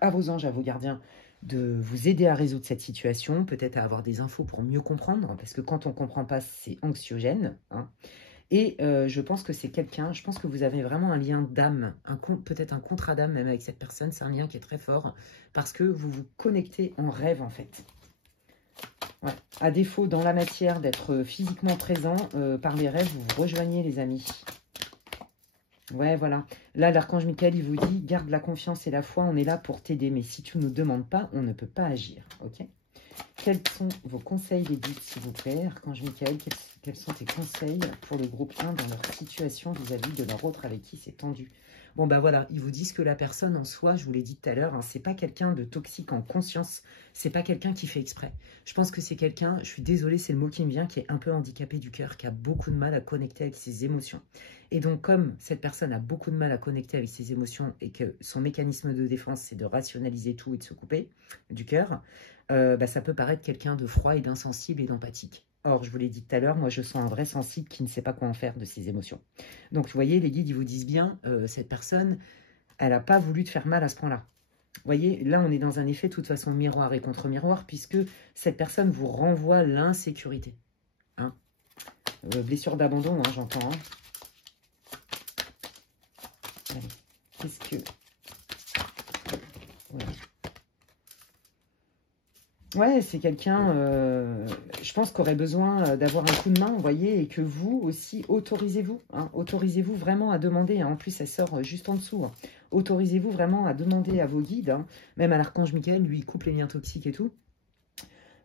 à vos anges, à vos gardiens, de vous aider à résoudre cette situation, peut-être à avoir des infos pour mieux comprendre, parce que quand on ne comprend pas, c'est anxiogène. Hein. Et je pense que c'est quelqu'un, je pense que vous avez vraiment un lien d'âme, peut-être un contrat d'âme même avec cette personne, c'est un lien qui est très fort, parce que vous vous connectez en rêve en fait. Ouais. À défaut dans la matière d'être physiquement présent, par les rêves, vous vous rejoignez les amis. Ouais, voilà. Là, l'archange Michael, il vous dit, garde la confiance et la foi, on est là pour t'aider. Mais si tu ne nous demandes pas, on ne peut pas agir. Ok? Quels sont vos conseils, les guides, s'il vous plaît? Archange Michael, quels sont tes conseils pour le groupe 1 dans leur situation vis-à-vis de leur autre avec qui c'est tendu? Bon, bah voilà, ils vous disent que la personne en soi, je vous l'ai dit tout à l'heure, hein, c'est pas quelqu'un de toxique en conscience, c'est pas quelqu'un qui fait exprès. Je pense que c'est quelqu'un, je suis désolée, c'est le mot qui me vient, qui est un peu handicapé du cœur, qui a beaucoup de mal à connecter avec ses émotions. Et donc, comme cette personne a beaucoup de mal à connecter avec ses émotions et que son mécanisme de défense, c'est de rationaliser tout et de se couper du cœur, bah, ça peut paraître quelqu'un de froid et d'insensible et d'empathique. Or, je vous l'ai dit tout à l'heure, moi je sens un vrai sensible qui ne sait pas quoi en faire de ses émotions. Donc, vous voyez, les guides, ils vous disent bien, cette personne, elle n'a pas voulu te faire mal à ce point-là. Vous voyez, là, on est dans un effet, de toute façon, miroir et contre-miroir, puisque cette personne vous renvoie l'insécurité. Hein, blessure d'abandon, hein, j'entends. Hein. Allez, qu'est-ce que... Voilà. Ouais, c'est quelqu'un, je pense, qu'aurait besoin d'avoir un coup de main, vous voyez, et que vous aussi, autorisez-vous. Hein, autorisez-vous vraiment à demander. Hein, en plus, elle sort juste en dessous. Hein, autorisez-vous vraiment à demander à vos guides, hein, même à l'archange Michael, lui, il coupe les liens toxiques et tout.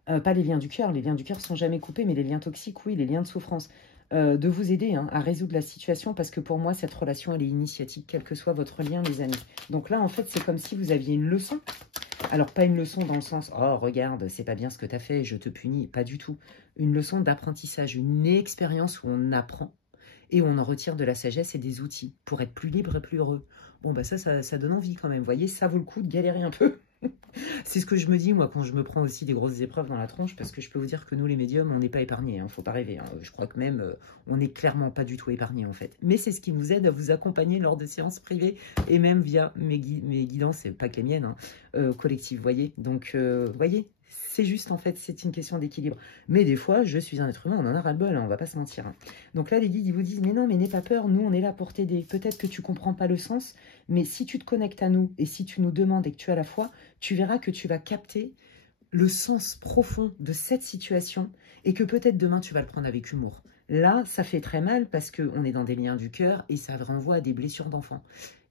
Pas les liens du cœur. Les liens du cœur sont jamais coupés, mais les liens toxiques, oui, les liens de souffrance. De vous aider à résoudre la situation, parce que pour moi, cette relation, elle est initiatique, quel que soit votre lien, les amis. Donc là, en fait, c'est comme si vous aviez une leçon. Alors, pas une leçon dans le sens « Oh, regarde, c'est pas bien ce que tu as fait, je te punis ». Pas du tout. Une leçon d'apprentissage, une expérience où on apprend et où on en retire de la sagesse et des outils pour être plus libre et plus heureux. Bon, bah ça donne envie quand même. Vous voyez, ça vaut le coup de galérer un peu. C'est ce que je me dis, moi, quand je me prends aussi des grosses épreuves dans la tronche, parce que je peux vous dire que nous, les médiums, on n'est pas épargnés, hein, faut pas rêver. Hein. Je crois que même, on n'est clairement pas du tout épargnés, en fait. Mais c'est ce qui nous aide à vous accompagner lors de séances privées, et même via mes guidances, c'est pas que les miennes, hein, collectives, vous voyez. Donc, vous voyez, c'est juste, en fait, c'est une question d'équilibre. Mais des fois, je suis un être humain, on en a ras-le-bol, hein, on va pas se mentir. Hein. Donc là, les guides, ils vous disent, mais non, mais n'aie pas peur, nous, on est là pour t'aider. Peut-être que tu comprends pas le sens, mais si tu te connectes à nous, et si tu nous demandes et que tu as la foi, tu verras que tu vas capter le sens profond de cette situation et que peut-être demain tu vas le prendre avec humour. Là, ça fait très mal parce qu'on est dans des liens du cœur et ça renvoie à des blessures d'enfant.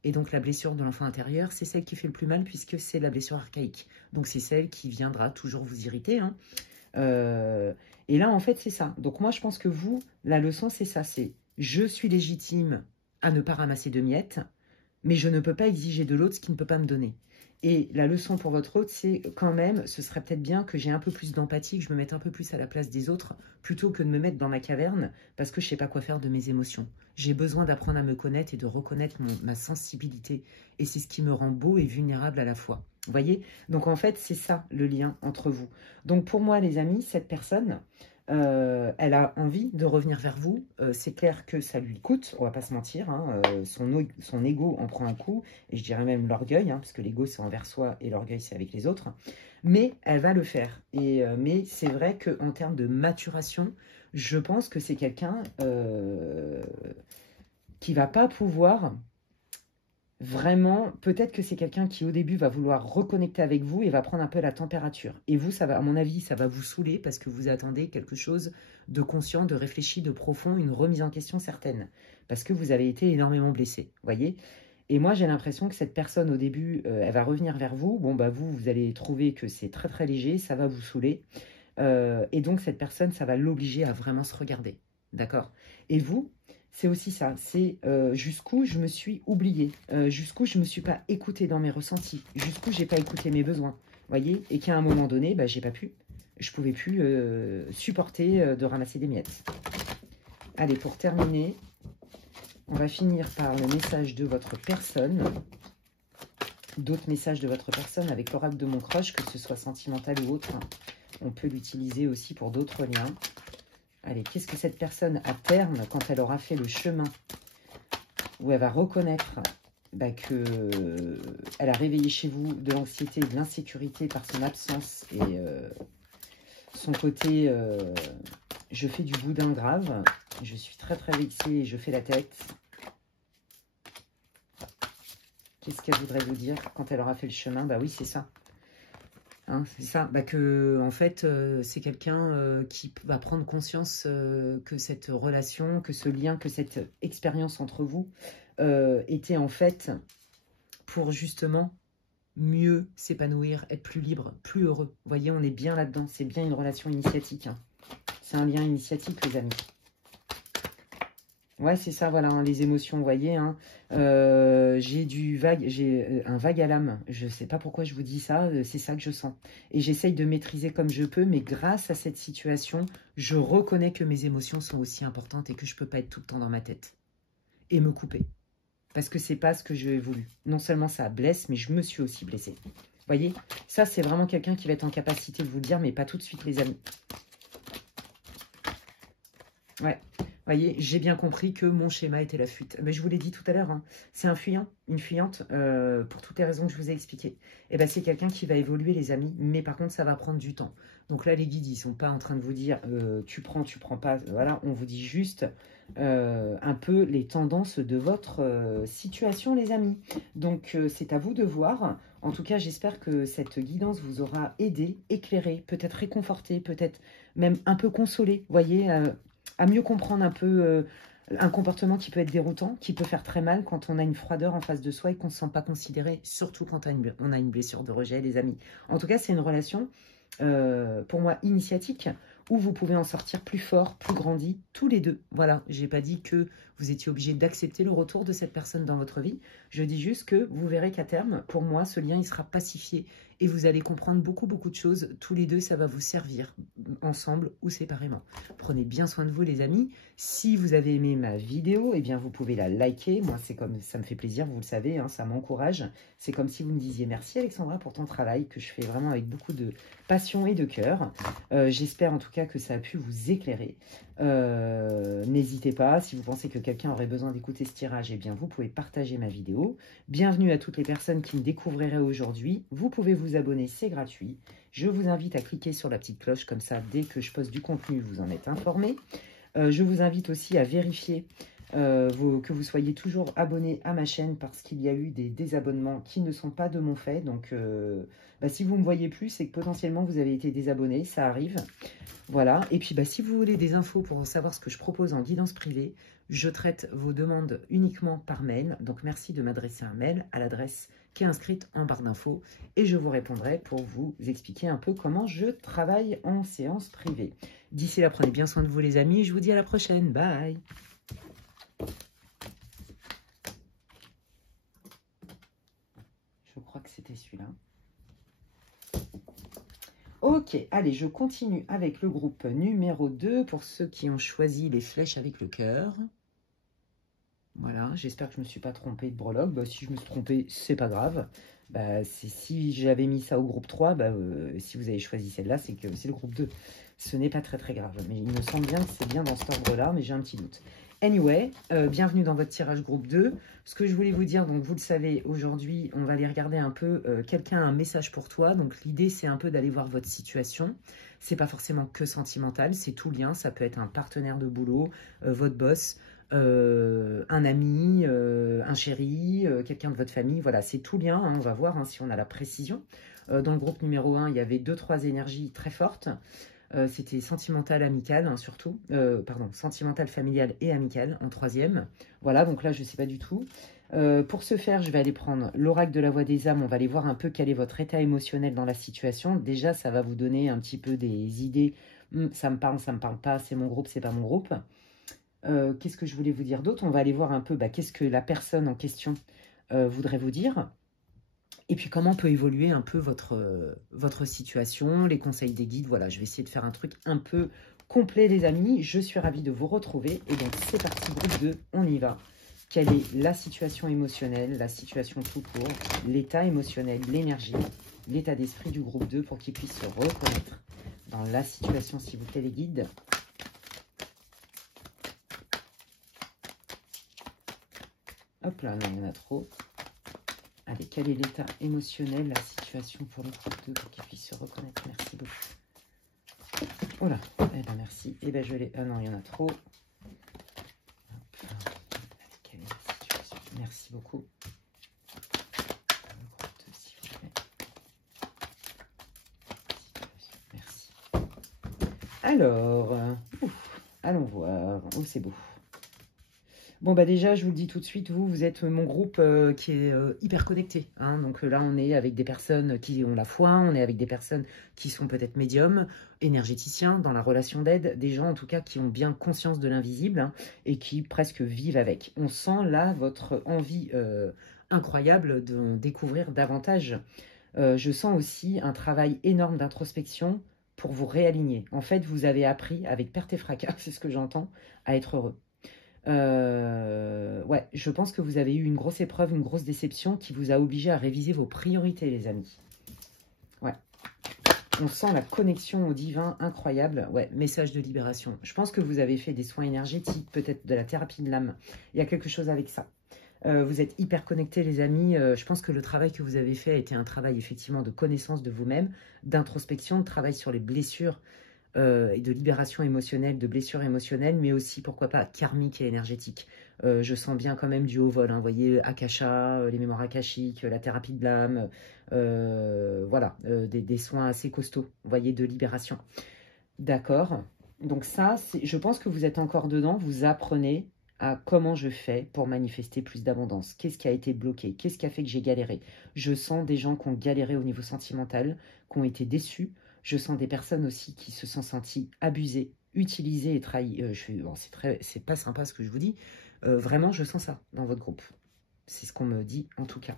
Et donc la blessure de l'enfant intérieur, c'est celle qui fait le plus mal puisque c'est la blessure archaïque. Donc c'est celle qui viendra toujours vous irriter. Hein. Et là, en fait, c'est ça. Donc moi, je pense que vous, la leçon, c'est ça. C'est je suis légitime à ne pas ramasser de miettes, mais je ne peux pas exiger de l'autre ce qu'il ne peut pas me donner. Et la leçon pour votre autre, c'est quand même, ce serait peut-être bien que j'ai un peu plus d'empathie, que je me mette un peu plus à la place des autres, plutôt que de me mettre dans ma caverne, parce que je ne sais pas quoi faire de mes émotions. J'ai besoin d'apprendre à me connaître et de reconnaître ma sensibilité. Et c'est ce qui me rend beau et vulnérable à la fois. Vous voyez? Donc en fait, c'est ça le lien entre vous. Donc pour moi, les amis, cette personne... elle a envie de revenir vers vous. C'est clair que ça lui coûte, on va pas se mentir. Hein, son ego en prend un coup, et je dirais même l'orgueil, hein, parce que l'ego c'est envers soi et l'orgueil c'est avec les autres. Mais elle va le faire. Mais c'est vrai qu'en termes de maturation, je pense que c'est quelqu'un qui va pas pouvoir... Vraiment, peut-être que c'est quelqu'un qui au début va vouloir reconnecter avec vous et va prendre un peu la température. Et vous, ça va, à mon avis, ça va vous saouler parce que vous attendez quelque chose de conscient, de réfléchi, de profond, une remise en question certaine. Parce que vous avez été énormément blessé, voyez. Et moi, j'ai l'impression que cette personne, au début, elle va revenir vers vous. Bon, bah vous allez trouver que c'est très très léger, ça va vous saouler. Et donc, cette personne, ça va l'obliger à vraiment se regarder, d'accord? Et vous, c'est aussi ça, c'est jusqu'où je me suis oubliée, jusqu'où je ne me suis pas écoutée dans mes ressentis, jusqu'où je n'ai pas écouté mes besoins, voyez, et qu'à un moment donné, bah, je ne pouvais plus supporter de ramasser des miettes. Allez, pour terminer, on va finir par le message de votre personne, d'autres messages de votre personne avec l'oracle de mon crush, que ce soit sentimental ou autre. On peut l'utiliser aussi pour d'autres liens. Allez, qu'est-ce que cette personne, à terme, quand elle aura fait le chemin, où elle va reconnaître bah, qu'elle a réveillé chez vous de l'anxiété et de l'insécurité par son absence et son côté je fais du boudin grave, je suis très très vexée et je fais la tête. Qu'est-ce qu'elle voudrait vous dire quand elle aura fait le chemin? Bah oui, c'est ça. Hein, c'est ça, bah que en fait c'est quelqu'un qui va prendre conscience que cette relation, que ce lien, que cette expérience entre vous était en fait pour justement mieux s'épanouir, être plus libre, plus heureux. Vous voyez, on est bien là-dedans, c'est bien une relation initiatique. Hein. C'est un lien initiatique, les amis. Ouais, c'est ça, voilà, hein, les émotions, vous voyez. Hein, j'ai un vague à l'âme. Je ne sais pas pourquoi je vous dis ça, c'est ça que je sens. Et j'essaye de maîtriser comme je peux, mais grâce à cette situation, je reconnais que mes émotions sont aussi importantes et que je ne peux pas être tout le temps dans ma tête. Et me couper. Parce que c'est pas ce que j'ai voulu. Non seulement ça blesse, mais je me suis aussi blessée. Vous voyez, ça, c'est vraiment quelqu'un qui va être en capacité de vous le dire, mais pas tout de suite, les amis. Ouais. Vous voyez, j'ai bien compris que mon schéma était la fuite. Mais je vous l'ai dit tout à l'heure, hein, c'est un fuyant, une fuyante, pour toutes les raisons que je vous ai expliquées. Et ben c'est quelqu'un qui va évoluer, les amis, mais par contre, ça va prendre du temps. Donc là, les guides, ils ne sont pas en train de vous dire tu prends pas. Voilà, on vous dit juste un peu les tendances de votre situation, les amis. Donc, c'est à vous de voir. En tout cas, j'espère que cette guidance vous aura aidé, éclairé, peut-être réconforté, peut-être même un peu consolé. Vous voyez à mieux comprendre un peu un comportement qui peut être déroutant, qui peut faire très mal quand on a une froideur en face de soi et qu'on ne se sent pas considéré, surtout quand on a une blessure de rejet, les amis. En tout cas, c'est une relation, pour moi, initiatique, où vous pouvez en sortir plus fort, plus grandi, tous les deux. Voilà, j'ai pas dit que vous étiez obligé d'accepter le retour de cette personne dans votre vie. Je dis juste que vous verrez qu'à terme, pour moi, ce lien, il sera pacifié et vous allez comprendre beaucoup, beaucoup de choses. Tous les deux, ça va vous servir, ensemble ou séparément. Prenez bien soin de vous, les amis. Si vous avez aimé ma vidéo, eh bien, vous pouvez la liker. Moi, c'est comme ça me fait plaisir, vous le savez, hein, ça m'encourage. C'est comme si vous me disiez merci, Alexandra, pour ton travail que je fais vraiment avec beaucoup de passion et de cœur. J'espère en tout cas que ça a pu vous éclairer. N'hésitez pas, si vous pensez que quelqu'un aurait besoin d'écouter ce tirage, eh bien vous pouvez partager ma vidéo. Bienvenue à toutes les personnes qui me découvriraient aujourd'hui. Vous pouvez vous abonner, c'est gratuit. Je vous invite à cliquer sur la petite cloche, comme ça, dès que je poste du contenu, vous en êtes informé. Je vous invite aussi à vérifier que vous soyez toujours abonné à ma chaîne parce qu'il y a eu des désabonnements qui ne sont pas de mon fait. Donc, si vous ne me voyez plus, c'est que potentiellement vous avez été désabonné, ça arrive. Voilà, et puis si vous voulez des infos pour savoir ce que je propose en guidance privée, je traite vos demandes uniquement par mail. Donc, merci de m'adresser un mail à l'adresse qui est inscrite en barre d'infos et je vous répondrai pour vous expliquer un peu comment je travaille en séance privée. D'ici là, prenez bien soin de vous les amis. Je vous dis à la prochaine. Bye. Je crois que c'était celui-là. Ok, allez, je continue avec le groupe numéro 2 pour ceux qui ont choisi les flèches avec le cœur. Voilà, j'espère que je ne me suis pas trompée de breloque. Si je me suis trompée, c'est pas grave. Si j'avais mis ça au groupe 3, si vous avez choisi celle-là, c'est que c'est le groupe 2. Ce n'est pas très très grave. Mais il me semble bien que c'est bien dans cet ordre-là, mais j'ai un petit doute. Anyway, bienvenue dans votre tirage groupe 2. Ce que je voulais vous dire, donc vous le savez, aujourd'hui, on va aller regarder un peu quelqu'un a un message pour toi. Donc l'idée, c'est un peu d'aller voir votre situation. C'est pas forcément que sentimental, c'est tout lien. Ça peut être un partenaire de boulot, votre boss, un ami, un chéri, quelqu'un de votre famille. Voilà, c'est tout lien. Hein, on va voir si on a la précision. Dans le groupe numéro 1, il y avait 2-3 énergies très fortes. C'était sentimental, amical, hein, surtout. Pardon, sentimental, familial et amical en 3e. Voilà, donc là, je ne sais pas du tout. Pour ce faire, je vais aller prendre l'oracle de la voix des âmes. On va aller voir un peu quel est votre état émotionnel dans la situation. Déjà, ça va vous donner un petit peu des idées. Ça me parle pas, c'est mon groupe, c'est pas mon groupe. Qu'est-ce que je voulais vous dire d'autre? On va aller voir un peu qu'est-ce que la personne en question voudrait vous dire. Et puis, comment peut évoluer un peu votre situation, les conseils des guides. Voilà, je vais essayer de faire un truc un peu complet, les amis. Je suis ravie de vous retrouver. Et donc, c'est parti, groupe 2, on y va. Quelle est la situation émotionnelle, la situation tout court, l'état émotionnel, l'énergie, l'état d'esprit du groupe 2 pour qu'il puisse se reconnaître dans la situation, s'il vous plaît, les guides. Hop là, non, il y en a trop. Allez, quel est l'état émotionnel, la situation pour le groupe 2 pour qu'il puisse se reconnaître? Merci beaucoup. Oh là, eh ben merci. Eh ben je l'ai. Ah non, il y en a trop. Hop là. Allez, quelle est la situation? Merci beaucoup. Le groupe 2, s'il vous plaît. Merci. Alors, allons voir. Oh, c'est beau. Bon, déjà, je vous le dis tout de suite, vous êtes mon groupe qui est hyper connecté. Hein. Donc là, on est avec des personnes qui ont la foi, on est avec des personnes qui sont peut-être médiums, énergéticiens, dans la relation d'aide, des gens en tout cas qui ont bien conscience de l'invisible hein, et qui presque vivent avec. On sent là votre envie incroyable de découvrir davantage. Je sens aussi un travail énorme d'introspection pour vous réaligner. En fait, vous avez appris avec perte et fracas, c'est ce que j'entends, à être heureux. Ouais, je pense que vous avez eu une grosse épreuve, une grosse déception qui vous a obligé à réviser vos priorités, les amis. Ouais. On sent la connexion au divin incroyable. Ouais, message de libération. Je pense que vous avez fait des soins énergétiques, peut-être de la thérapie de l'âme. Il y a quelque chose avec ça. Vous êtes hyper connectés, les amis. Je pense que le travail que vous avez fait a été un travail, effectivement, de connaissance de vous-même, d'introspection, de travail sur les blessures, et de libération émotionnelle, de blessures émotionnelles, mais aussi, pourquoi pas, karmique et énergétique. Je sens bien quand même du haut vol, hein, vous voyez, Akasha, les mémoires akashiques, la thérapie de l'âme, voilà, des soins assez costauds, vous voyez, de libération. D'accord. Donc ça, je pense que vous êtes encore dedans, vous apprenez à comment je fais pour manifester plus d'abondance. Qu'est-ce qui a été bloqué? Qu'est-ce qui a fait que j'ai galéré? Je sens des gens qui ont galéré au niveau sentimental, qui ont été déçus. Je sens des personnes aussi qui se sont senties abusées, utilisées et trahies. Bon, c'est pas sympa ce que je vous dis. Vraiment, je sens ça dans votre groupe. C'est ce qu'on me dit en tout cas.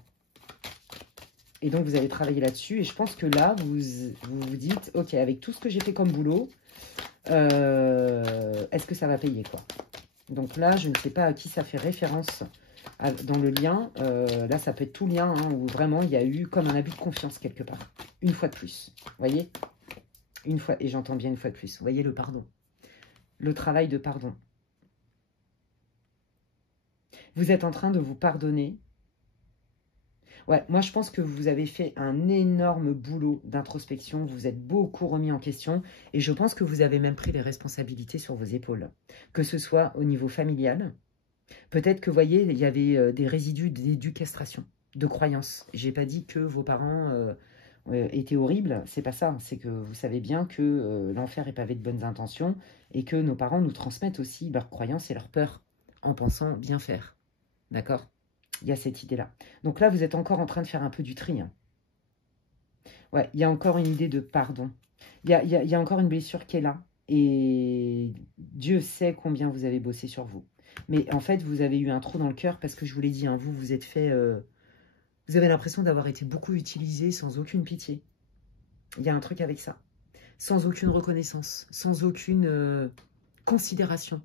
Et donc, vous avez travaillé là-dessus. Et je pense que là, vous vous dites, ok, avec tout ce que j'ai fait comme boulot, est-ce que ça va payer quoi? Donc là, je ne sais pas à qui ça fait référence dans le lien. Là, ça peut être tout lien hein, où vraiment il y a eu comme un abus de confiance quelque part. Une fois de plus. Vous voyez? Une fois, et j'entends bien une fois de plus. Vous voyez le pardon. Le travail de pardon. Vous êtes en train de vous pardonner. Ouais, moi je pense que vous avez fait un énorme boulot d'introspection. Vous êtes beaucoup remis en question. Et je pense que vous avez même pris les responsabilités sur vos épaules. Que ce soit au niveau familial, Peut-être que, vous voyez, il y avait des résidus d'éducastration, de croyances. J'ai pas dit que vos parents étaient horribles, c'est pas ça. C'est que vous savez bien que l'enfer est pavé de bonnes intentions et que nos parents nous transmettent aussi leurs croyances et leurs peurs en pensant bien faire. D'accord? Il y a cette idée-là. Donc là, vous êtes encore en train de faire un peu du tri. Hein. Ouais, il y a encore une idée de pardon. Il y a encore une blessure qui est là. Et Dieu sait combien vous avez bossé sur vous. Mais en fait, vous avez eu un trou dans le cœur parce que je vous l'ai dit, hein, vous vous êtes fait... vous avez l'impression d'avoir été beaucoup utilisé sans aucune pitié. Il y a un truc avec ça. Sans aucune reconnaissance, sans aucune considération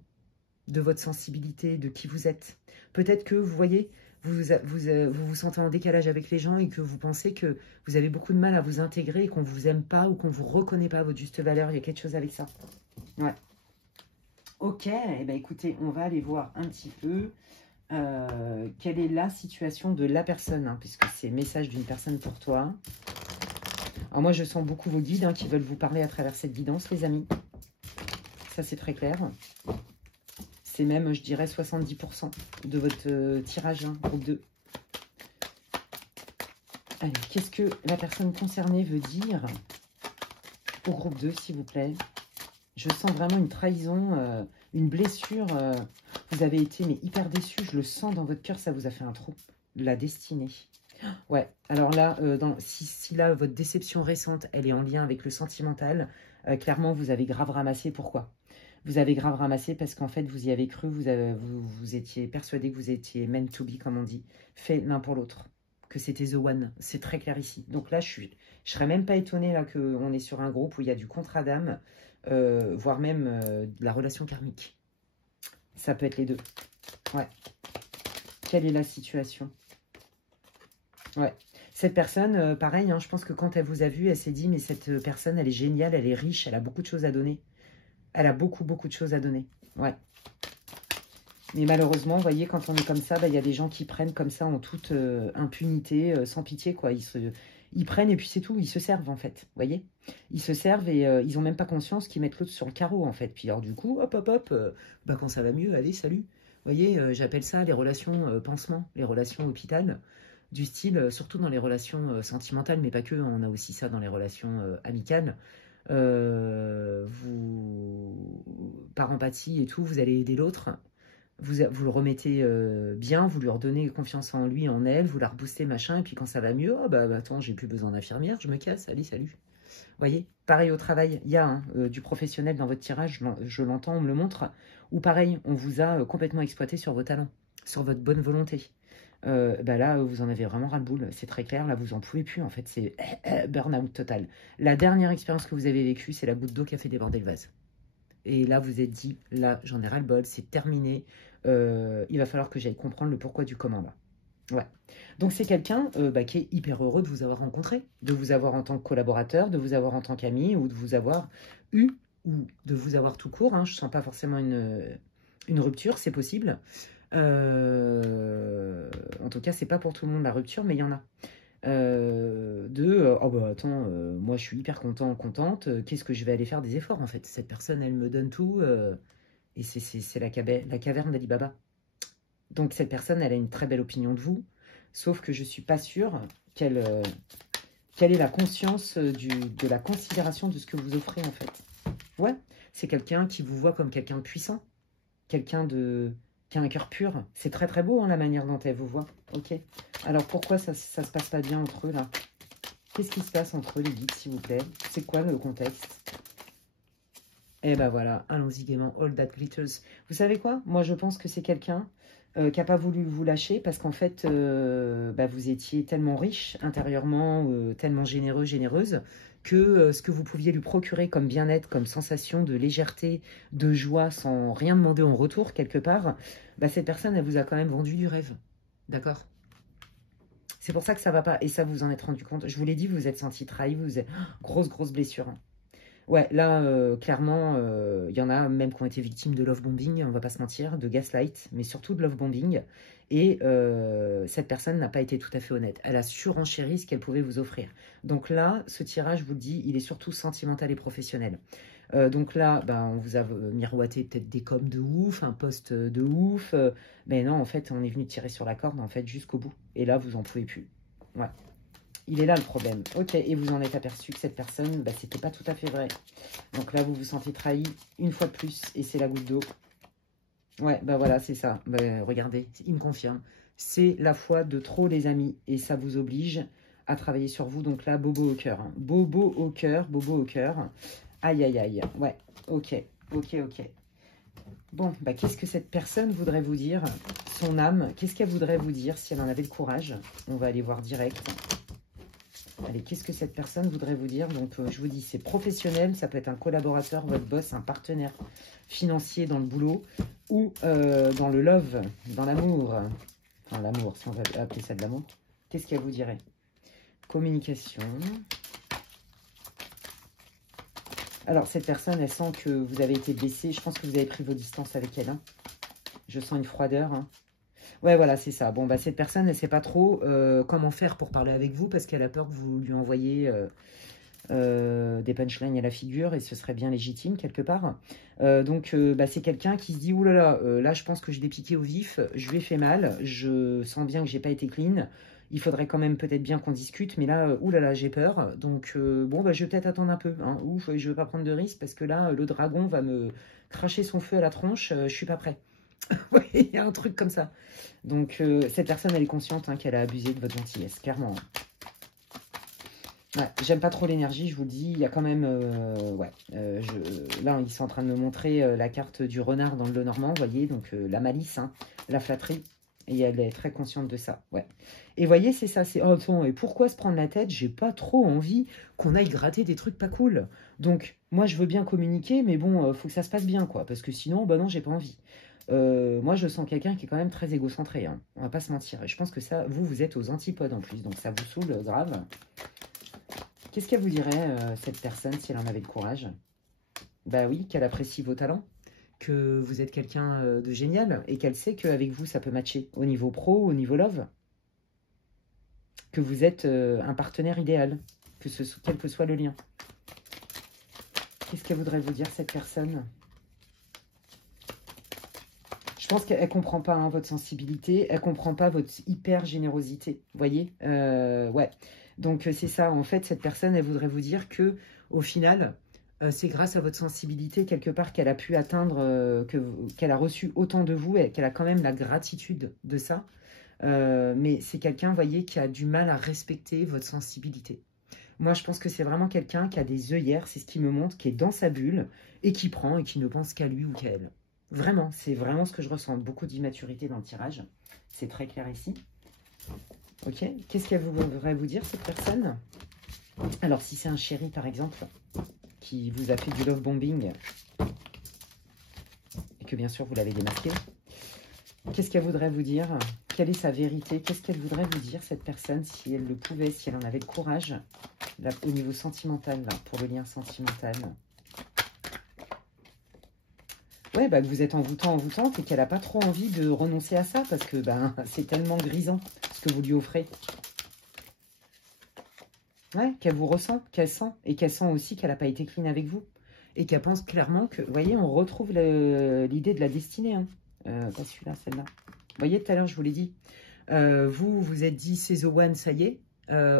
de votre sensibilité, de qui vous êtes. Peut-être que, vous voyez, vous sentez en décalage avec les gens et que vous pensez que vous avez beaucoup de mal à vous intégrer et qu'on ne vous aime pas ou qu'on ne vous reconnaît pas à votre juste valeur. Il y a quelque chose avec ça. Ouais. Ok, eh ben, écoutez, on va aller voir un petit peu quelle est la situation de la personne, hein, puisque c'est message d'une personne pour toi. Alors moi, je sens beaucoup vos guides hein, qui veulent vous parler à travers cette guidance, les amis. Ça, c'est très clair. C'est même, je dirais, 70% de votre tirage, hein, groupe 2. Allez, qu'est-ce que la personne concernée veut dire au groupe 2, s'il vous plaît? Je sens vraiment une trahison, une blessure. Vous avez été mais hyper déçu. Je le sens dans votre cœur, ça vous a fait un trou. La destinée. Ouais, alors là, si là, votre déception récente, elle est en lien avec le sentimental, clairement, vous avez grave ramassé. Pourquoi? Vous avez grave ramassé parce qu'en fait, vous y avez cru, vous étiez persuadé que vous étiez meant to be, comme on dit, fait l'un pour l'autre, que c'était the one. C'est très clair ici. Donc là, je serais même pas étonnée là qu'on est sur un groupe où il y a du contrat d'âme, voire même de la relation karmique. Ça peut être les deux. Ouais. Quelle est la situation? Ouais. Cette personne, pareil, hein, je pense que quand elle vous a vu, elle s'est dit, mais cette personne, elle est géniale, elle est riche, elle a beaucoup de choses à donner. Elle a beaucoup, beaucoup de choses à donner. Ouais. Mais malheureusement, vous voyez, quand on est comme ça, bah, y a des gens qui prennent comme ça en toute impunité, sans pitié, quoi. Ils prennent et puis c'est tout. Ils se servent, en fait. Vous voyez? Ils se servent et ils n'ont même pas conscience qu'ils mettent l'autre sur le carreau, en fait. Puis alors, du coup, hop, hop, hop, bah, quand ça va mieux, allez, salut. Vous voyez, j'appelle ça les relations pansement, les relations hôpital, du style, surtout dans les relations sentimentales, mais pas que, hein, on a aussi ça dans les relations amicales. Par empathie et tout, vous allez aider l'autre, vous le remettez bien, vous lui redonnez confiance en lui, en elle, vous la reboostez, machin, et puis quand ça va mieux, oh bah attends, j'ai plus besoin d'infirmière, je me casse, allez, salut. Vous voyez, pareil au travail, il y a hein, du professionnel dans votre tirage, je l'entends, on me le montre, ou pareil, on vous a complètement exploité sur vos talents, sur votre bonne volonté. Bah là, vous en avez vraiment ras-le-boule, c'est très clair, là, vous en pouvez plus, en fait, c'est burn-out total. La dernière expérience que vous avez vécue, c'est la goutte d'eau qui a fait déborder le vase. Et là, vous êtes dit, là, j'en ai ras-le-bol, c'est terminé, il va falloir que j'aille comprendre le pourquoi du comment, là. Ouais. Donc, c'est quelqu'un bah, qui est hyper heureux de vous avoir rencontré, de vous avoir en tant que collaborateur, de vous avoir en tant qu'ami, ou de vous avoir eu, ou de vous avoir tout court, hein, je ne sens pas forcément une rupture, c'est possible. En tout cas, c'est pas pour tout le monde la rupture, mais il y en a. Oh bah attends, moi je suis hyper contente, qu'est-ce que je vais aller faire des efforts en fait? Cette personne, elle me donne tout, et c'est la caverne d'Ali Baba. Donc cette personne, elle a une très belle opinion de vous, sauf que je suis pas sûre qu'elle ait la conscience de la considération de ce que vous offrez en fait. Ouais, c'est quelqu'un qui vous voit comme quelqu'un de puissant, quelqu'un qui a un cœur pur. C'est très très beau hein, la manière dont elle vous voit. Ok. Alors pourquoi ça se passe pas bien entre eux là? Qu'est-ce qui se passe entre eux les guides s'il vous plaît? C'est quoi le contexte? Eh ben voilà, allons-y gaiement. All that glitters. Vous savez quoi? Moi je pense que c'est quelqu'un qui n'a pas voulu vous lâcher parce qu'en fait bah, vous étiez tellement riche intérieurement, tellement généreux, généreuse, que ce que vous pouviez lui procurer comme bien-être, comme sensation de légèreté, de joie, sans rien demander en retour, quelque part, bah, cette personne, elle vous a quand même vendu du rêve. D'accord? C'est pour ça que ça va pas. Et ça, vous en êtes rendu compte. Je vous l'ai dit, vous vous êtes senti trahi, vous êtes... grosse blessure. Hein. Ouais, là, clairement, il y en a même qui ont été victimes de love bombing, on va pas se mentir, de gaslight, mais surtout de love bombing. Et cette personne n'a pas été tout à fait honnête. Elle a surenchéri ce qu'elle pouvait vous offrir. Donc là, ce tirage, je vous le dis, il est surtout sentimental et professionnel. Donc là, ben, on vous a miroité peut-être des coms de ouf, un poste de ouf. Mais non, en fait, on est venu tirer sur la corde, en fait, jusqu'au bout. Et là, vous en pouvez plus. Ouais. Il est là le problème. Ok, et vous en êtes aperçu que cette personne, bah, c'était pas tout à fait vrai. Donc là, vous vous sentez trahi une fois de plus, et c'est la goutte d'eau. Ouais, bah voilà, c'est ça. Bah, regardez, il me confirme. C'est la foi de trop, les amis, et ça vous oblige à travailler sur vous. Donc là, bobo au cœur. Hein. Bobo au cœur, bobo au cœur. Aïe, aïe, aïe. Ouais, ok, ok, ok. Bon, bah qu'est-ce que cette personne voudrait vous dire? Son âme, qu'est-ce qu'elle voudrait vous dire si elle en avait le courage? On va aller voir direct. Allez, qu'est-ce que cette personne voudrait vous dire? Donc, je vous dis, c'est professionnel, ça peut être un collaborateur, votre boss, un partenaire financier dans le boulot ou dans le love, dans l'amour. Enfin, l'amour, si on va appeler ça de l'amour. Qu'est-ce qu'elle vous dirait? Communication. Alors, cette personne, elle sent que vous avez été blessé. Je pense que vous avez pris vos distances avec elle. Hein. Je sens une froideur. Hein. Ouais, voilà, c'est ça. Bon, bah, cette personne, elle ne sait pas trop comment faire pour parler avec vous parce qu'elle a peur que vous lui envoyiez des punchlines à la figure et ce serait bien légitime quelque part. Donc, bah, c'est quelqu'un qui se dit, ouh là là, là, je pense que je l'ai piqué au vif, je lui ai fait mal, je sens bien que j'ai pas été clean. Il faudrait quand même peut-être bien qu'on discute, mais là, ouh là là, j'ai peur. Donc, bon, bah, je vais peut-être attendre un peu. Hein. Ouf, je ne veux pas prendre de risque parce que là, le dragon va me cracher son feu à la tronche, je suis pas prêt. Oui, il y a un truc comme ça. Donc, cette personne, elle est consciente hein, qu'elle a abusé de votre gentillesse, clairement. Ouais, j'aime pas trop l'énergie, je vous le dis. Il y a quand même... ouais, là, ils sont en train de me montrer la carte du renard dans le Lenormand, vous voyez. Donc, la malice, hein, la flatterie. Et elle est très consciente de ça, ouais. Et vous voyez, c'est ça. C'est, oh, attends, et pourquoi se prendre la tête? J'ai pas trop envie qu'on aille gratter des trucs pas cool. Donc, moi, je veux bien communiquer, mais bon, faut que ça se passe bien, quoi. Parce que sinon, bah non, j'ai pas envie. Moi, je sens quelqu'un qui est quand même très égocentré. Hein. On va pas se mentir. Et je pense que ça, vous êtes aux antipodes en plus. Donc, ça vous saoule grave. Qu'est-ce qu'elle vous dirait, cette personne, si elle en avait le courage? Bah oui, qu'elle apprécie vos talents. Que vous êtes quelqu'un de génial. Et qu'elle sait qu'avec vous, ça peut matcher. Au niveau pro, au niveau love. Que vous êtes un partenaire idéal. Quel que soit le lien. Qu'est-ce qu'elle voudrait vous dire, cette personne? Je pense qu'elle ne comprend pas hein, votre sensibilité, elle ne comprend pas votre hyper générosité, vous voyez ouais, donc c'est ça, en fait, cette personne, elle voudrait vous dire que au final, c'est grâce à votre sensibilité, quelque part, qu'elle a pu atteindre, qu'elle a reçu autant de vous, et qu'elle a quand même la gratitude de ça, mais c'est quelqu'un, vous voyez, qui a du mal à respecter votre sensibilité. Moi, je pense que c'est vraiment quelqu'un qui a des œillères, c'est ce qui me montre, qui est dans sa bulle, et qui prend, et qui ne pense qu'à lui ou qu'à elle. Vraiment, c'est vraiment ce que je ressens. Beaucoup d'immaturité dans le tirage. C'est très clair ici. Ok. Qu'est-ce qu'elle voudrait vous dire, cette personne? Alors, si c'est un chéri, par exemple, qui vous a fait du love bombing, et que bien sûr, vous l'avez démarqué, qu'est-ce qu'elle voudrait vous dire? Quelle est sa vérité? Qu'est-ce qu'elle voudrait vous dire, cette personne, si elle le pouvait, si elle en avait le courage, là, au niveau sentimental, là, pour le lien sentimental? Ouais, bah, que vous êtes envoûtante et qu'elle n'a pas trop envie de renoncer à ça parce que ben, c'est tellement grisant ce que vous lui offrez. Ouais, qu'elle vous ressent, qu'elle sent et qu'elle sent aussi qu'elle n'a pas été clean avec vous. Et qu'elle pense clairement que, vous voyez, on retrouve l'idée de la destinée. Hein. Pas celui-là, celle-là. Vous voyez, tout à l'heure, je vous l'ai dit. Vous êtes dit, c'est The One, ça y est.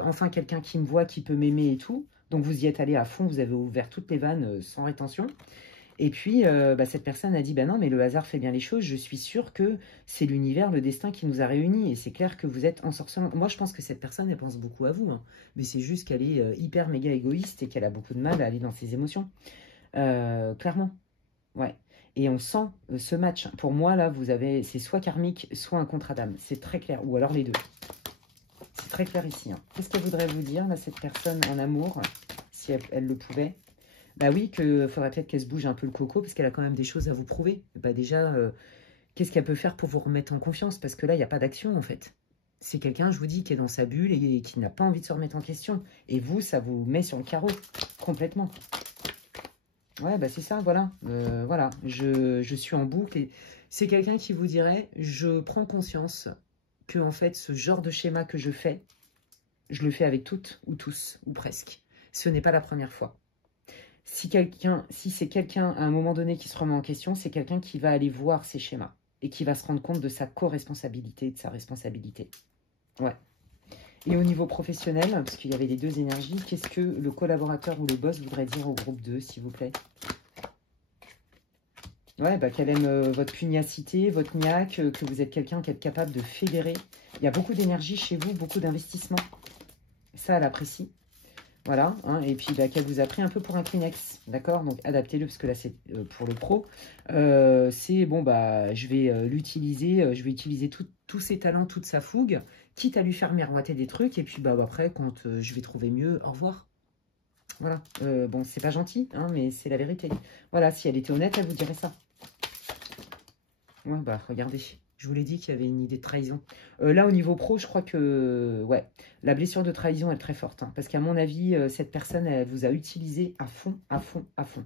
Enfin, quelqu'un qui me voit, qui peut m'aimer et tout. Donc, vous y êtes allé à fond, vous avez ouvert toutes les vannes sans rétention. Et puis, bah, cette personne a dit, bah non, mais le hasard fait bien les choses. Je suis sûre que c'est l'univers, le destin qui nous a réunis. Et c'est clair que vous êtes ensorcelant. Moi, je pense que cette personne, elle pense beaucoup à vous. Hein. Mais c'est juste qu'elle est hyper méga égoïste et qu'elle a beaucoup de mal à aller dans ses émotions. Clairement. Ouais. Et on sent ce match. Pour moi, là, vous avez, c'est soit karmique, soit un contrat d'âme. C'est très clair. Ou alors les deux. C'est très clair ici. Hein. Qu'est-ce qu'elle voudrait vous dire, là, cette personne en amour, si elle le pouvait? Bah oui, qu'il faudrait peut-être qu'elle se bouge un peu le coco, parce qu'elle a quand même des choses à vous prouver. Bah déjà, qu'est-ce qu'elle peut faire pour vous remettre en confiance? Parce que là, il n'y a pas d'action, en fait. C'est quelqu'un, je vous dis, qui est dans sa bulle et qui n'a pas envie de se remettre en question. Et vous, ça vous met sur le carreau, complètement. Ouais, bah c'est ça, voilà. Voilà, je suis en boucle et c'est quelqu'un qui vous dirait, je prends conscience que en fait, ce genre de schéma que je fais, je le fais avec toutes ou tous, ou presque. Ce n'est pas la première fois. Si c'est quelqu'un à un moment donné qui se remet en question, c'est quelqu'un qui va aller voir ses schémas et qui va se rendre compte de sa co-responsabilité, de sa responsabilité. Ouais. Et au niveau professionnel, parce qu'il y avait les deux énergies, qu'est-ce que le collaborateur ou le boss voudrait dire au groupe 2, s'il vous plaît? Ouais, bah, qu'elle aime votre pugnacité, votre niaque, que vous êtes quelqu'un qui est capable de fédérer. Il y a beaucoup d'énergie chez vous, beaucoup d'investissement. Ça, elle apprécie. Voilà, hein, et puis bah, qu'elle vous a pris un peu pour un Kleenex, d'accord? Donc adaptez-le, parce que là c'est pour le pro. C'est bon, bah je vais l'utiliser, je vais utiliser tous ses talents, toute sa fougue, quitte à lui faire miroiter des trucs, et puis bah après, quand je vais trouver mieux, au revoir. Voilà, bon, c'est pas gentil, hein, mais c'est la vérité. Voilà, si elle était honnête, elle vous dirait ça. Ouais, bah regardez, je vous l'ai dit qu'il y avait une idée de trahison. Là, au niveau pro, je crois que ouais, la blessure de trahison elle est très forte. Hein, parce qu'à mon avis, cette personne, elle vous a utilisé à fond, à fond, à fond.